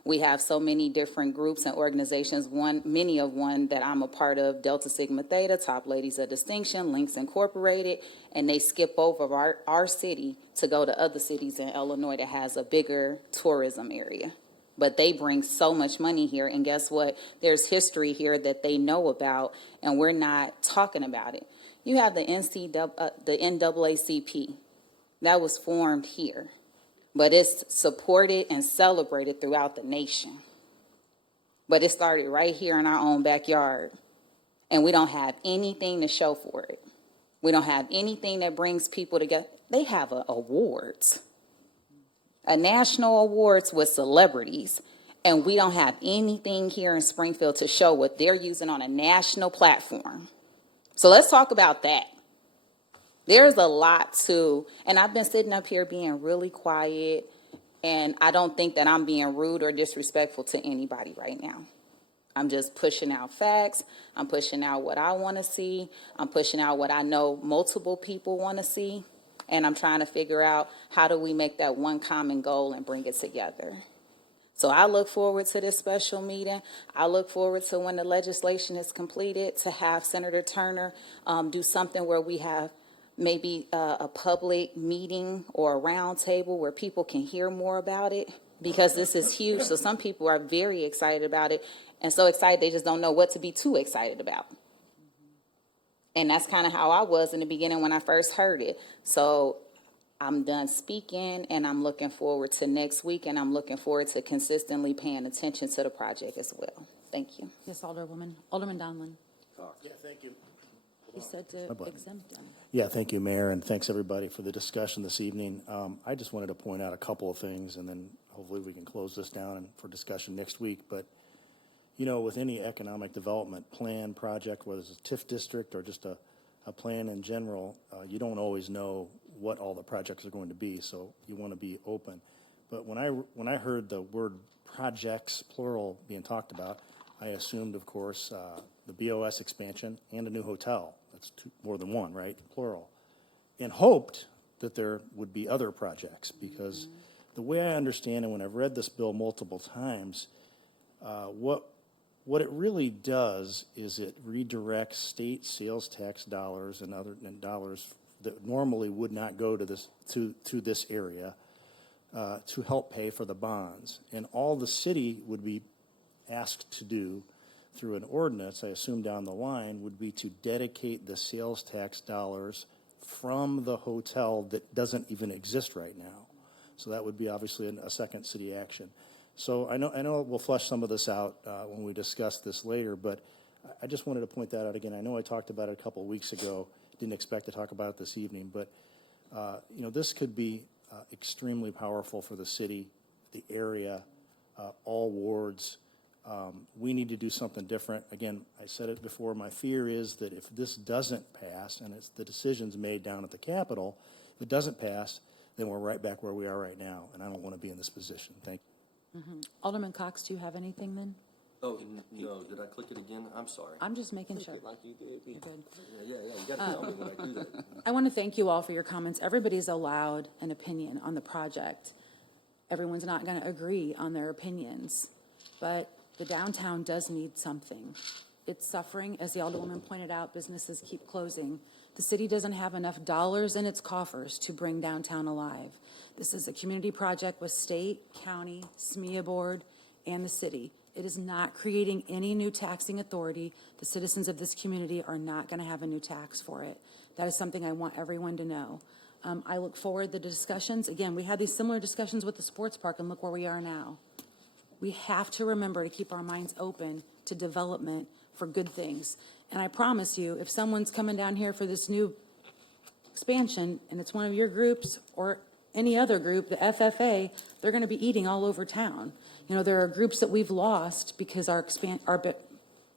We have so many different groups and organizations, many of one that I'm a part of, Delta Sigma Theta, Top Ladies of Distinction, Links Incorporated, and they skip over our city to go to other cities in Illinois that has a bigger tourism area. But they bring so much money here, and guess what? There's history here that they know about, and we're not talking about it. You have the NAACP. That was formed here, but it's supported and celebrated throughout the nation. But it started right here in our own backyard, and we don't have anything to show for it. We don't have anything that brings people together. They have awards. A national awards with celebrities, and we don't have anything here in Springfield to show what they're using on a national platform. So let's talk about that. There's a lot to, and I've been sitting up here being really quiet, and I don't think that I'm being rude or disrespectful to anybody right now. I'm just pushing out facts. I'm pushing out what I want to see. I'm pushing out what I know multiple people want to see. And I'm trying to figure out how do we make that one common goal and bring it together. So I look forward to this special meeting. I look forward to when the legislation is completed to have Senator Turner do something where we have maybe a public meeting or a round table where people can hear more about it, because this is huge. So some people are very excited about it, and so excited they just don't know what to be too excited about. And that's kind of how I was in the beginning when I first heard it. So I'm done speaking, and I'm looking forward to next week, and I'm looking forward to consistently paying attention to the project as well. Thank you. Yes, Alderwoman. Alderman Donlin. Yeah, thank you. You said to exempt them. Yeah, thank you, Mayor, and thanks everybody for the discussion this evening. I just wanted to point out a couple of things, and then hopefully we can close this down and for discussion next week. But you know, with any economic development plan project, whether it's a TIF district or just a plan in general, you don't always know what all the projects are going to be, so you want to be open. But when I heard the word projects, plural, being talked about, I assumed, of course, the BOS expansion and a new hotel. That's more than one, right? Plural. And hoped that there would be other projects, because the way I understand it, when I've read this bill multiple times, what it really does is it redirects state sales tax dollars and other dollars that normally would not go to this area to help pay for the bonds. And all the city would be asked to do through an ordinance, I assume down the line, would be to dedicate the sales tax dollars from the hotel that doesn't even exist right now. So that would be obviously a second city action. So I know we'll flesh some of this out when we discuss this later, but I just wanted to point that out again. I know I talked about it a couple of weeks ago. Didn't expect to talk about it this evening, but you know, this could be extremely powerful for the city, the area, all wards. We need to do something different. Again, I said it before, my fear is that if this doesn't pass, and it's the decisions made down at the Capitol, if it doesn't pass, then we're right back where we are right now, and I don't want to be in this position. Thank you. Alderman Cox, do you have anything then? Oh, no, did I click it again? I'm sorry. I'm just making sure. Like you did. You're good. Yeah, you got to tell me when I do that. I want to thank you all for your comments. Everybody's allowed an opinion on the project. Everyone's not going to agree on their opinions, but the downtown does need something. It's suffering. As the Alderwoman pointed out, businesses keep closing. The city doesn't have enough dollars in its coffers to bring downtown alive. This is a community project with state, county, SMEA board, and the city. It is not creating any new taxing authority. The citizens of this community are not going to have a new tax for it. That is something I want everyone to know. I look forward to the discussions. Again, we had these similar discussions with the sports park, and look where we are now. We have to remember to keep our minds open to development for good things. And I promise you, if someone's coming down here for this new expansion, and it's one of your groups or any other group, the FFA, they're going to be eating all over town. You know, there are groups that we've lost because our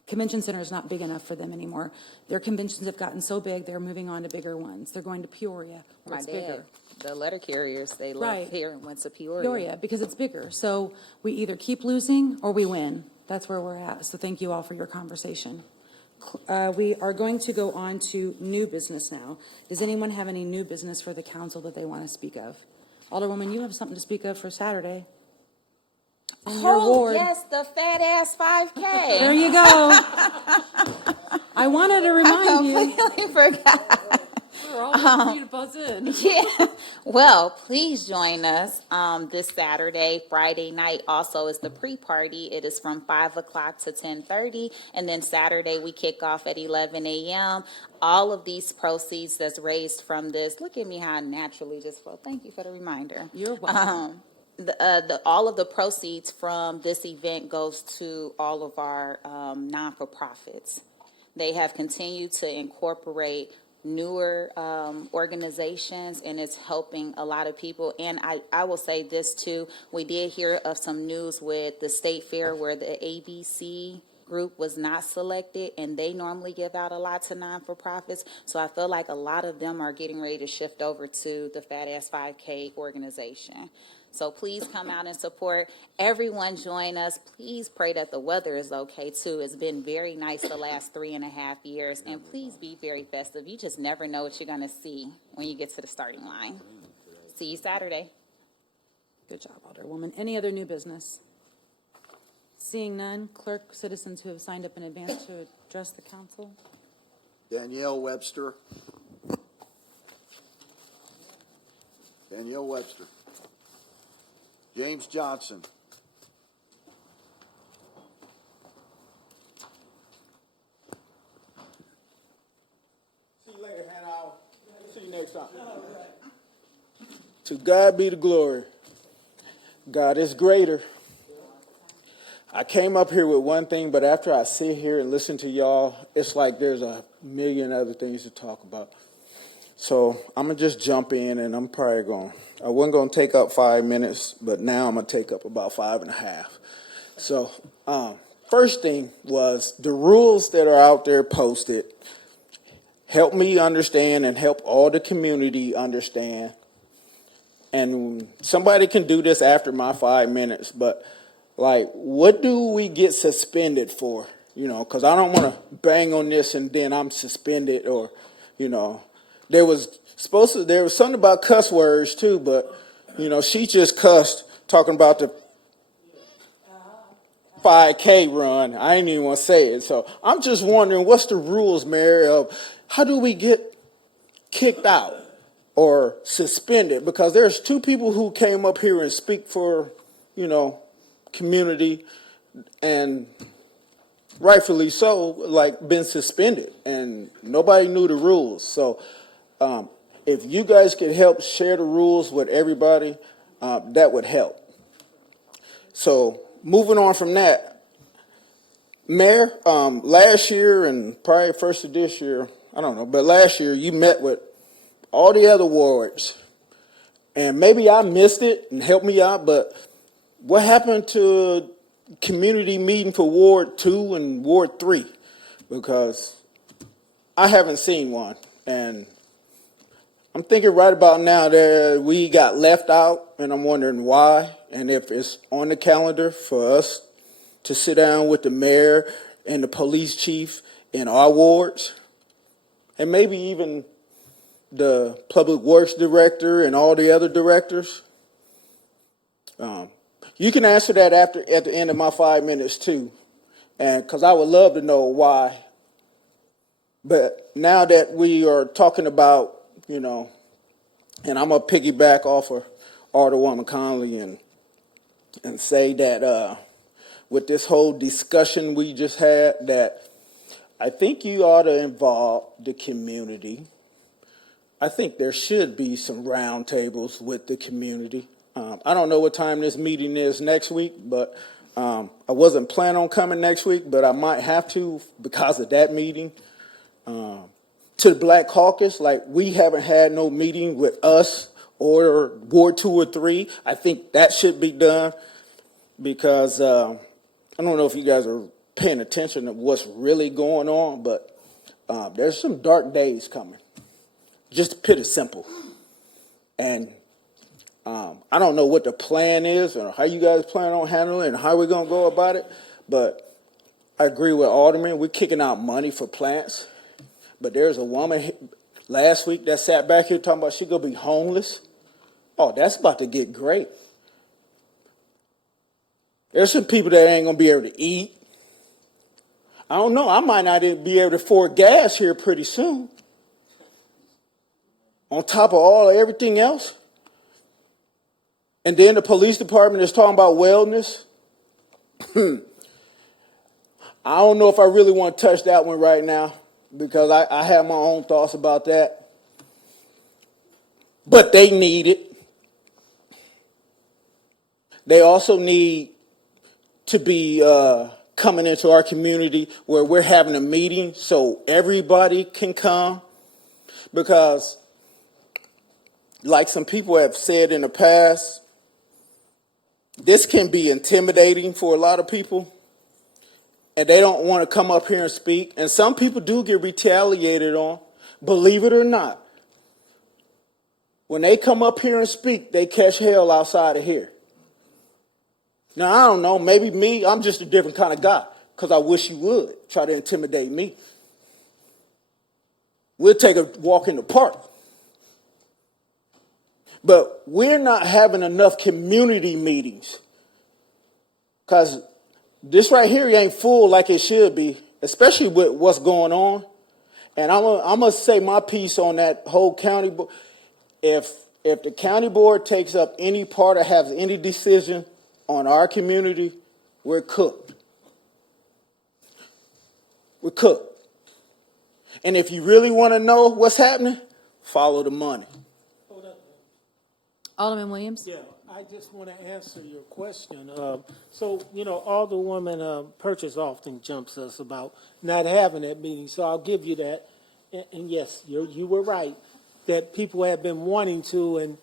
convention center is not big enough for them anymore. Their conventions have gotten so big, they're moving on to bigger ones. They're going to Peoria, where My it's dad, bigger. the letter carriers, they Right. left here and went to Peoria, because it's bigger. So we either keep losing or we win. That's where we're at. So thank you all for your conversation. We are going to go on to new business now. Does anyone have any new business for the council that they want to speak of? Alderwoman, you have something to speak of for Saturday. In your Oh, ward. yes, the fat ass 5K. There you go. I wanted to remind you. I completely forgot. We're all waiting for you to buzz in. Yeah. Well, please join us this Saturday. Friday night also is the pre-party. It is from 5 o'clock to 10:30. And then Saturday we kick off at 11 a.m. All of these proceeds that's raised from this, look at me how I naturally just flow. Thank you for the reminder. You're welcome. All of the proceeds from this event goes to all of our non-for-profits. They have continued to incorporate newer organizations, and it's helping a lot of people. And I will say this too, we did hear of some news with the state fair where the ABC group was not selected, and they normally give out a lot to non-for-profits. So I feel like a lot of them are getting ready to shift over to the Fat Ass 5K organization. So please come out and support. Everyone join us. Please pray that the weather is okay too. It's been very nice the last 3.5 years. And please be very festive. You just never know what you're going to see when you get to the starting line. See you Saturday. Good job, Alderwoman. Any other new business? Seeing none, clerk, citizens who have signed up in advance to address the council. Danielle Webster. Danielle Webster. James Johnson. See you later, Hannah. See you next time. To God be the glory. God is greater. I came up here with one thing, but after I sit here and listen to y'all, it's like there's a million other things to talk about. So I'm going to just jump in, and I'm probably I wasn't going to take up 5 minutes, but now I'm going to take up about 5.5. So first thing was the rules that are out there posted. Help me understand and help all the community understand. And somebody can do this after my 5 minutes, but like, what do we get suspended for? You know, because I don't want to bang on this and then I'm suspended, or, you know. There was something about cuss words too, but, you know, she just cussed talking about the 5K run. I ain't even want to say it. So I'm just wondering, what's the rules, Mary, of how do we get kicked out or suspended? Because there's 2 people who came up here and speak for, you know, community, and rightfully so, like, been suspended, and nobody knew the rules. So if you guys could help share the rules with everybody, that would help. So moving on from that, Mayor, last year and probably first of this year, I don't know, but last year you met with all the other wards, and maybe I missed it and help me out, but what happened to community meeting for Ward 2 and Ward 3? Because I haven't seen one, and I'm thinking right about now that we got left out, and I'm wondering why, and if it's on the calendar for us to sit down with the mayor and the police chief in our wards, and maybe even the public works director and all the other directors. You can answer that at the end of my 5 minutes too, and because I would love to know why. But now that we are talking about, you know, and I'm going to piggyback off of Alderwoman Conley and say that with this whole discussion we just had, that I think you ought to involve the community. I think there should be some roundtables with the community. I don't know what time this meeting is next week, but I wasn't planning on coming next week, but I might have to because of that meeting. To the Black Caucus, like, we haven't had no meeting with us or Ward 2 or 3. I think that should be done because I don't know if you guys are paying attention to what's really going on, but there's some dark days coming. Just to put it simple. And I don't know what the plan is or how you guys plan on handling it and how we're going to go about it, but I agree with Alderman. We're kicking out money for plants, but there's a woman last week that sat back here talking about she's going to be homeless. Oh, that's about to get great. There's some people that ain't going to be able to eat. I don't know. I might not even be able to afford gas here pretty soon. On top of everything else. And then the police department is talking about wellness. I don't know if I really want to touch that one right now because I have my own thoughts about that. But they need it. They also need to be coming into our community where we're having a meeting so everybody can come. Because like some people have said in the past, this can be intimidating for a lot of people, and they don't want to come up here and speak. And some people do get retaliated on, believe it or not. When they come up here and speak, they catch hell outside of here. Now, I don't know, maybe me, I'm just a different kind of guy, because I wish you would try to intimidate me. We'll take a walk in the park. But we're not having enough community meetings because this right here ain't full like it should be, especially with what's going on. And I'm going to say my piece on that whole county board. If the county board takes up any part or has any decision on our community, we're cooked. We're cooked. And if you really want to know what's happening, follow the money. Alderman Williams? Yeah, I just want to answer your question. So, Alderwoman Purchase often jumps us about not having that meeting, so I'll give you that. And yes, you were right that people have been wanting to,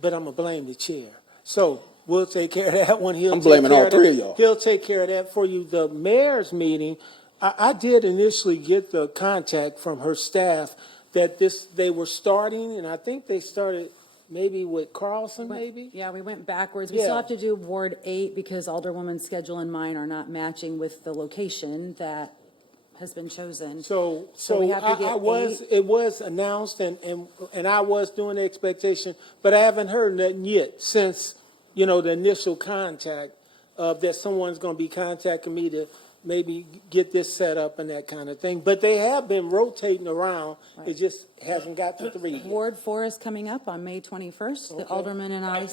but I'm going to blame the chair. So we'll take care of that one. I'm blaming all three of y'all. He'll take care of that for you. The mayor's meeting, I did initially get the contact from her staff that they were starting, and I think they started maybe with Carlson, maybe? Yeah, we went backwards. We still have to do Ward 8 because Alderwoman's schedule and mine are not matching with the location that has been chosen. So we have to get it was announced and I was doing the expectation, but I haven't heard nothing yet since, the initial contact that someone's going to be contacting me to maybe get this set up and that kind of thing. But they have been rotating around. Right. It just hasn't got to 3 yet. Ward 4 is coming up on May 21st. Okay. The Alderman and I.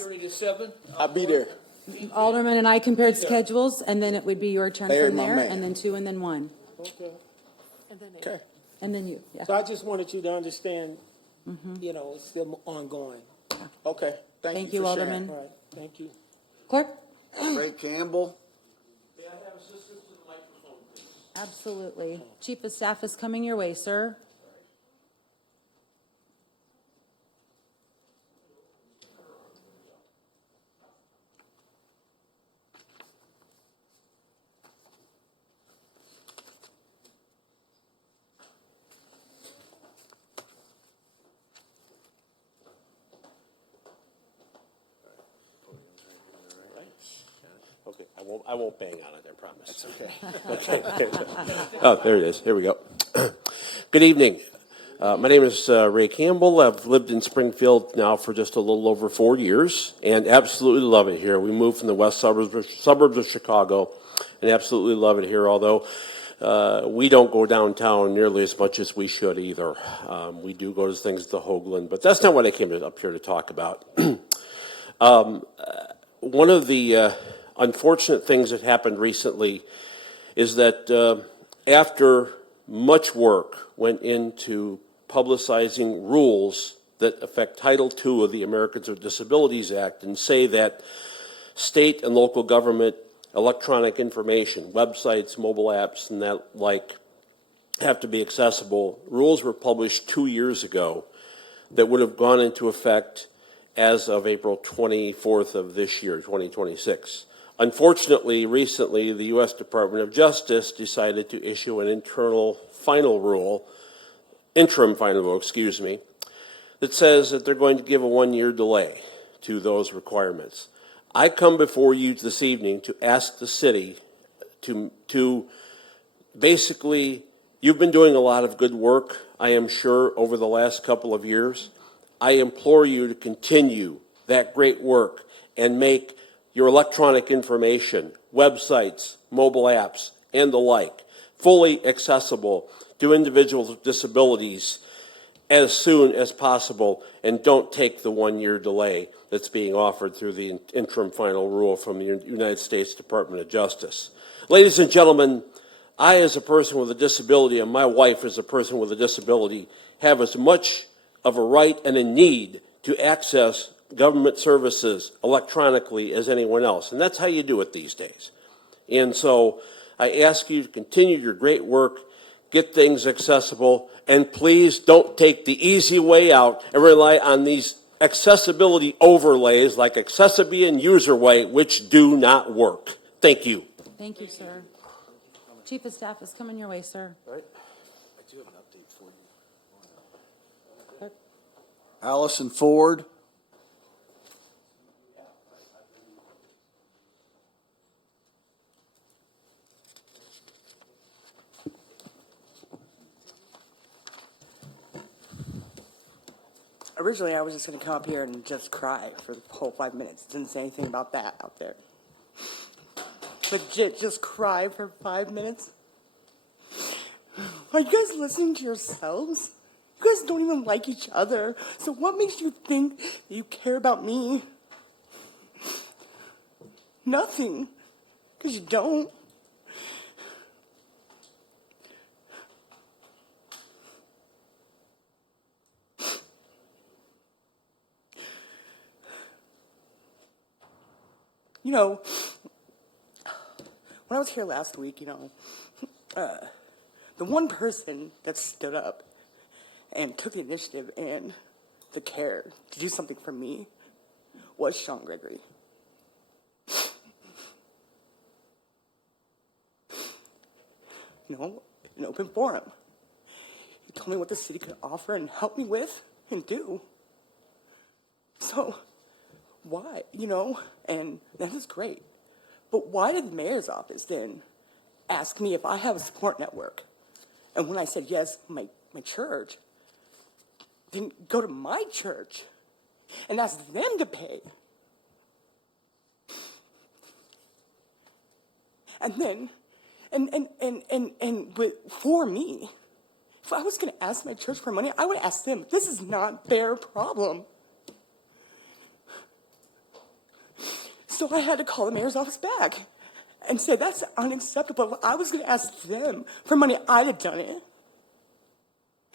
I'll be there. Alderman and I compared schedules, and then it would be your turn from there, and then 2, and then 1. Okay. Okay. And then you. Yeah. So I just wanted you to understand, it's still ongoing. Okay. Thank you, Alderman. All right. Thank you. Clerk? Ray Campbell. Absolutely. Chief of Staff is coming your way, sir. Okay, I won't bang on it, I promise. That's okay. Okay. Oh, there it is. Here we go. Good evening. My name is Ray Campbell. I've lived in Springfield now for just a little over 4 years and absolutely love it here. We moved from the west suburbs of Chicago and absolutely love it here, although we don't go downtown nearly as much as we should either. We do go to things at the Hoagland, but that's not what I came up here to talk about. One of the unfortunate things that happened recently is that after much work went into publicizing rules that affect Title II of the Americans with Disabilities Act and say that state and local government electronic information, websites, mobile apps, and that like have to be accessible, rules were published 2 years ago that would have gone into effect as of April 24th of this year, 2026. Unfortunately, recently, the U.S. Department of Justice decided to issue an interim final rule, that says that they're going to give a 1-year delay to those requirements. I come before you this evening to ask the city to basically, you've been doing a lot of good work, I am sure, over the last couple of years. I implore you to continue that great work and make your electronic information, websites, mobile apps, and the like, fully accessible to individuals with disabilities as soon as possible, and don't take the 1-year delay that's being offered through the interim final rule from the United States Department of Justice. Ladies and gentlemen, I, as a person with a disability, and my wife, as a person with a disability, have as much of a right and a need to access government services electronically as anyone else. And that's how you do it these days. And so I ask you to continue your great work, get things accessible, and please don't take the easy way out and rely on these accessibility overlays like Accessibility and UserWay, which do not work. Thank you. Thank you, sir. Chief of Staff is coming your way, sir. All right. I do have an update for you. Allison Ford. Originally, I was just going to come up here and just cry for the whole 5 minutes. Didn't say anything about that out there. Legit, just cry for 5 minutes? Are you guys listening to yourselves? You guys don't even like each other. So what makes you think that you care about me? Nothing. Because you don't. You know, when I was here last week, the one person that stood up and took the initiative and the care to do something for me was Sean Gregory. An open forum. He told me what the city could offer and help me with and do. So, why, and that is great. But why did the mayor's office then ask me if I have a support network? And when I said yes, my church, then go to my church and ask them to pay. And then, for me, if I was going to ask my church for money, I would ask them. This is not their problem. So I had to call the mayor's office back and say, that's unacceptable. If I was going to ask them for money, I'd have done it.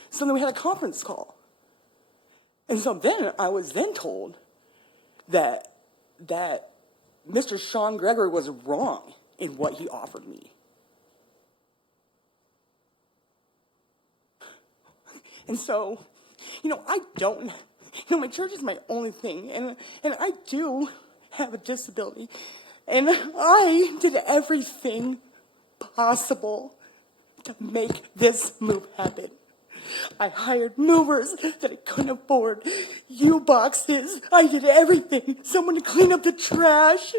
So then we had a conference call. And so then I was then told that Mr. Sean Gregory was wrong in what he offered me. And so, I don't, my church is my only thing, and I do have a disability, and I did everything possible to make this move happen. I hired movers that I couldn't afford, U-boxes, I did everything, someone to clean up the trash.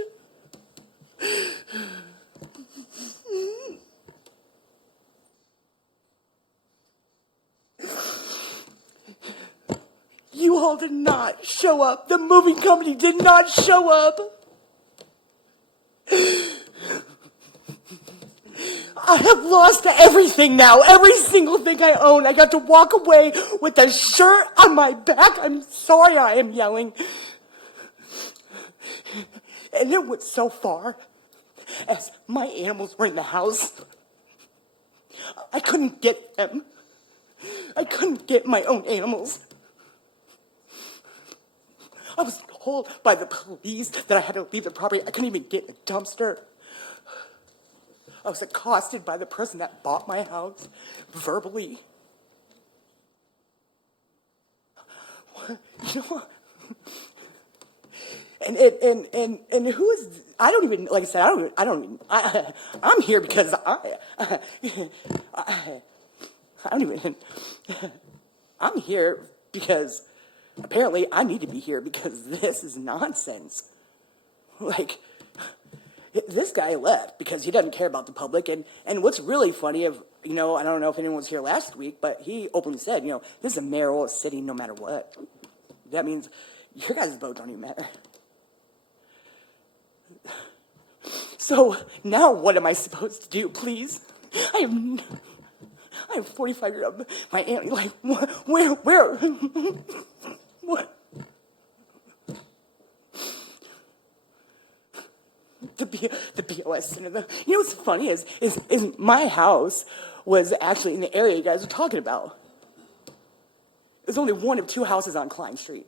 You all did not show up. The moving company did not show up. I have lost everything now. Every single thing I own. I got to walk away with a shirt on my back. I'm sorry I am yelling. And it went so far as my animals were in the house. I couldn't get them. I couldn't get my own animals. I was told by the police that I had to leave the property. I couldn't even get a dumpster. I was accosted by the person that bought my house verbally. And who is, I don't even, like I said, I'm here because I'm here because apparently I need to be here because this is nonsense. Like, this guy left because he doesn't care about the public. And what's really funny of, I don't know if anyone was here last week, but he openly said, this is a mayoral city no matter what. That means your guys' vote don't even matter. So now what am I supposed to do, please? I have 45-year-old, my aunt, like, where, what? The BOS Center. What's funny is my house was actually in the area you guys are talking about. There's only one of two houses on Klein Street.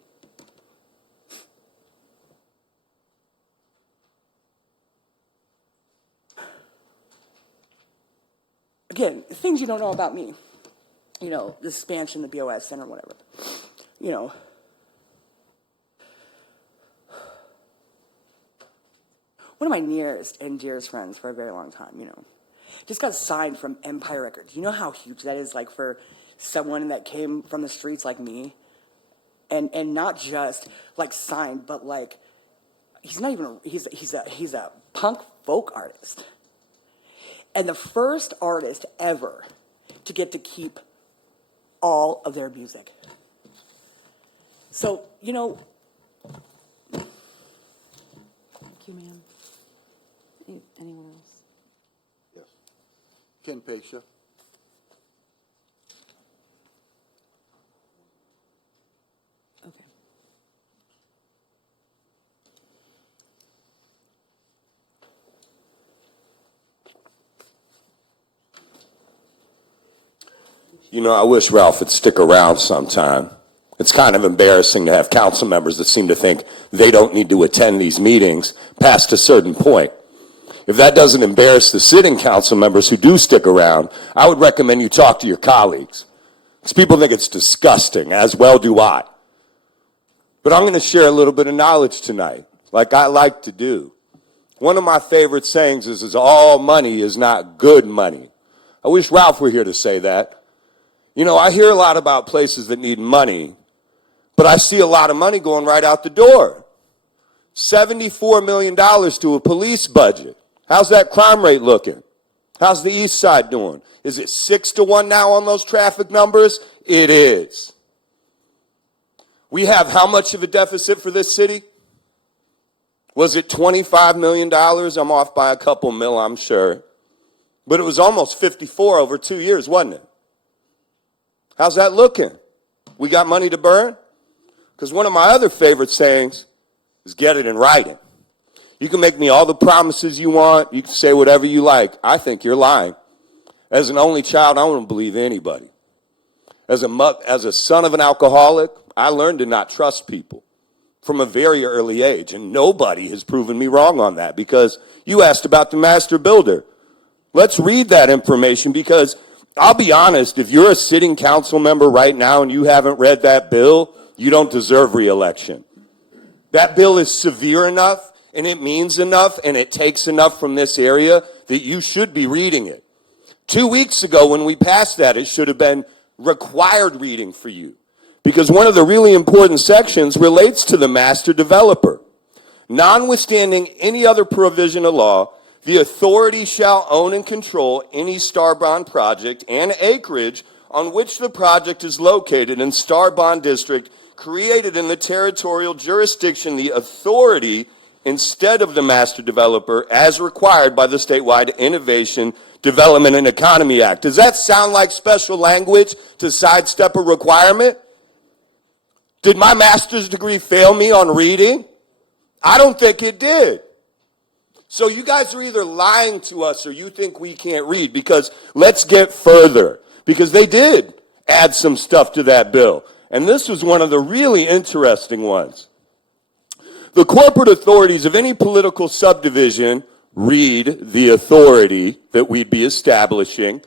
Again, things you don't know about me. The expansion, the BOS Center, whatever. One of my nearest and dearest friends for a very long time, just got signed from Empire Records. You know how huge that is, like, for someone that came from the streets like me? And not just, like, signed, but, like, he's a punk folk artist. And the first artist ever to get to keep all of their music. So, Thank you, ma'am. Anyone else? Yes. Ken Pesha. Okay. I wish Ralph would stick around sometime. It's kind of embarrassing to have council members that seem to think they don't need to attend these meetings past a certain point. If that doesn't embarrass the sitting council members who do stick around, I would recommend you talk to your colleagues. Because people think it's disgusting, as well do I. But I'm going to share a little bit of knowledge tonight, like I like to do. One of my favorite sayings is all money is not good money. I wish Ralph were here to say that. I hear a lot about places that need money, but I see a lot of money going right out the door. $74 million to a police budget. How's that crime rate looking? How's the east side doing? Is it 6-1 now on those traffic numbers? It is. We have how much of a deficit for this city? Was it $25 million? I'm off by a couple mil, I'm sure. But it was almost 54 over 2 years, wasn't it? How's that looking? We got money to burn? Because one of my other favorite sayings is get it in writing. You can make me all the promises you want. You can say whatever you like. I think you're lying. As an only child, I don't believe anybody. As a son of an alcoholic, I learned to not trust people from a very early age. And nobody has proven me wrong on that because you asked about the master builder. Let's read that information because I'll be honest, if you're a sitting council member right now and you haven't read that bill, you don't deserve re-election. That bill is severe enough and it means enough and it takes enough from this area that you should be reading it. 2 weeks ago when we passed that, it should have been required reading for you because one of the really important sections relates to the master developer. Notwithstanding any other provision of law, the authority shall own and control any Star Bond project and acreage on which the project is located in Star Bond District created in the territorial jurisdiction, the authority instead of the master developer as required by the Statewide Innovation, Development, and Economy Act. Does that sound like special language to sidestep a requirement? Did my master's degree fail me on reading? I don't think it did. So you guys are either lying to us or you think we can't read because let's get further because they did add some stuff to that bill. And this was one of the really interesting ones. The corporate authorities of any political subdivision, read the authority that we'd be establishing,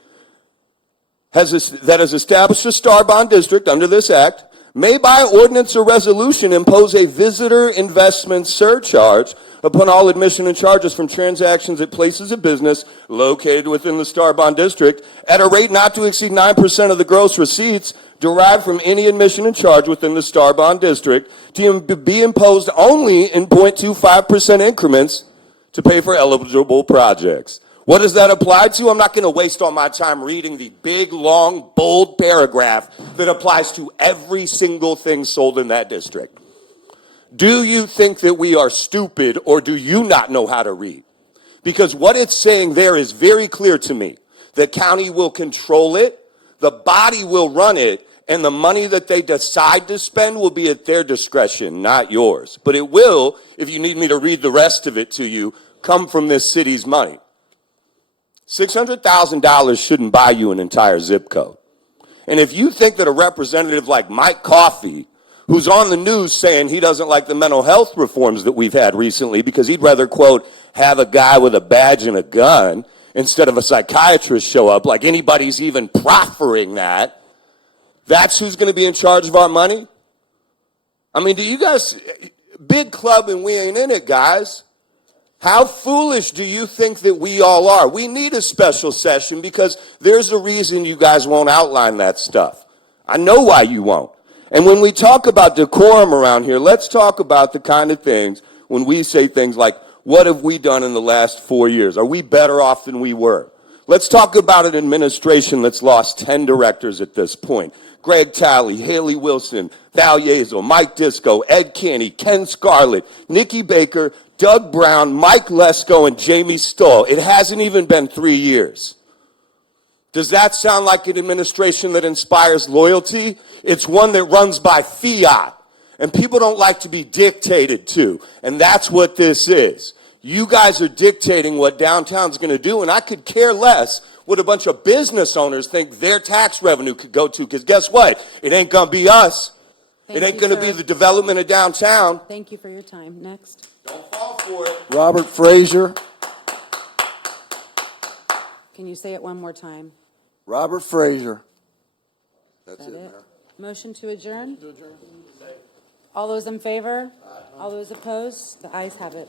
that has established a Star Bond District under this act, may by ordinance or resolution impose a visitor investment surcharge upon all admission and charges from transactions at places of business located within the Star Bond District at a rate not to exceed 9% of the gross receipts derived from any admission and charge within the Star Bond District to be imposed only in 0.25% increments to pay for eligible projects. What does that apply to? I'm not going to waste all my time reading the big, long, bold paragraph that applies to every single thing sold in that district. Do you think that we are stupid, or do you not know how to read? Because what it's saying there is very clear to me. The county will control it, the body will run it, and the money that they decide to spend will be at their discretion, not yours. But it will, if you need me to read the rest of it to you, come from this city's money. $600,000 shouldn't buy you an entire zip code. And if you think that a representative like Mike Coffey, who's on the news saying he doesn't like the mental health reforms that we've had recently because he'd rather, quote, have a guy with a badge and a gun instead of a psychiatrist show up, like anybody's even proffering that, that's who's going to be in charge of our money? I mean, do you guys, big club and we ain't in it, guys. How foolish do you think that we all are? We need a special session because there's a reason you guys won't outline that stuff. I know why you won't. And when we talk about decorum around here, let's talk about the kind of things when we say things like, what have we done in the last 4 years? Are we better off than we were? Let's talk about an administration that's lost 10 directors at this point. Greg Talley, Haley Wilson, Val Yezel, Mike Disco, Ed Canny, Ken Scarlett, Nikki Baker, Doug Brown, Mike Lesko, and Jamie Stoll. It hasn't even been 3 years. Does that sound like an administration that inspires loyalty? It's one that runs by fiat, and people don't like to be dictated to, and that's what this is. You guys are dictating what downtown's going to do, and I could care less what a bunch of business owners think their tax revenue could go to, because guess what? It ain't going to be us. It ain't going to be the development of downtown. Thank you for your time. Next. Don't fall for it. Robert Frazier. Can you say it one more time? Robert Frazier. That's it, Mayor. Motion to adjourn? All those in favor? All those opposed? The ayes have it.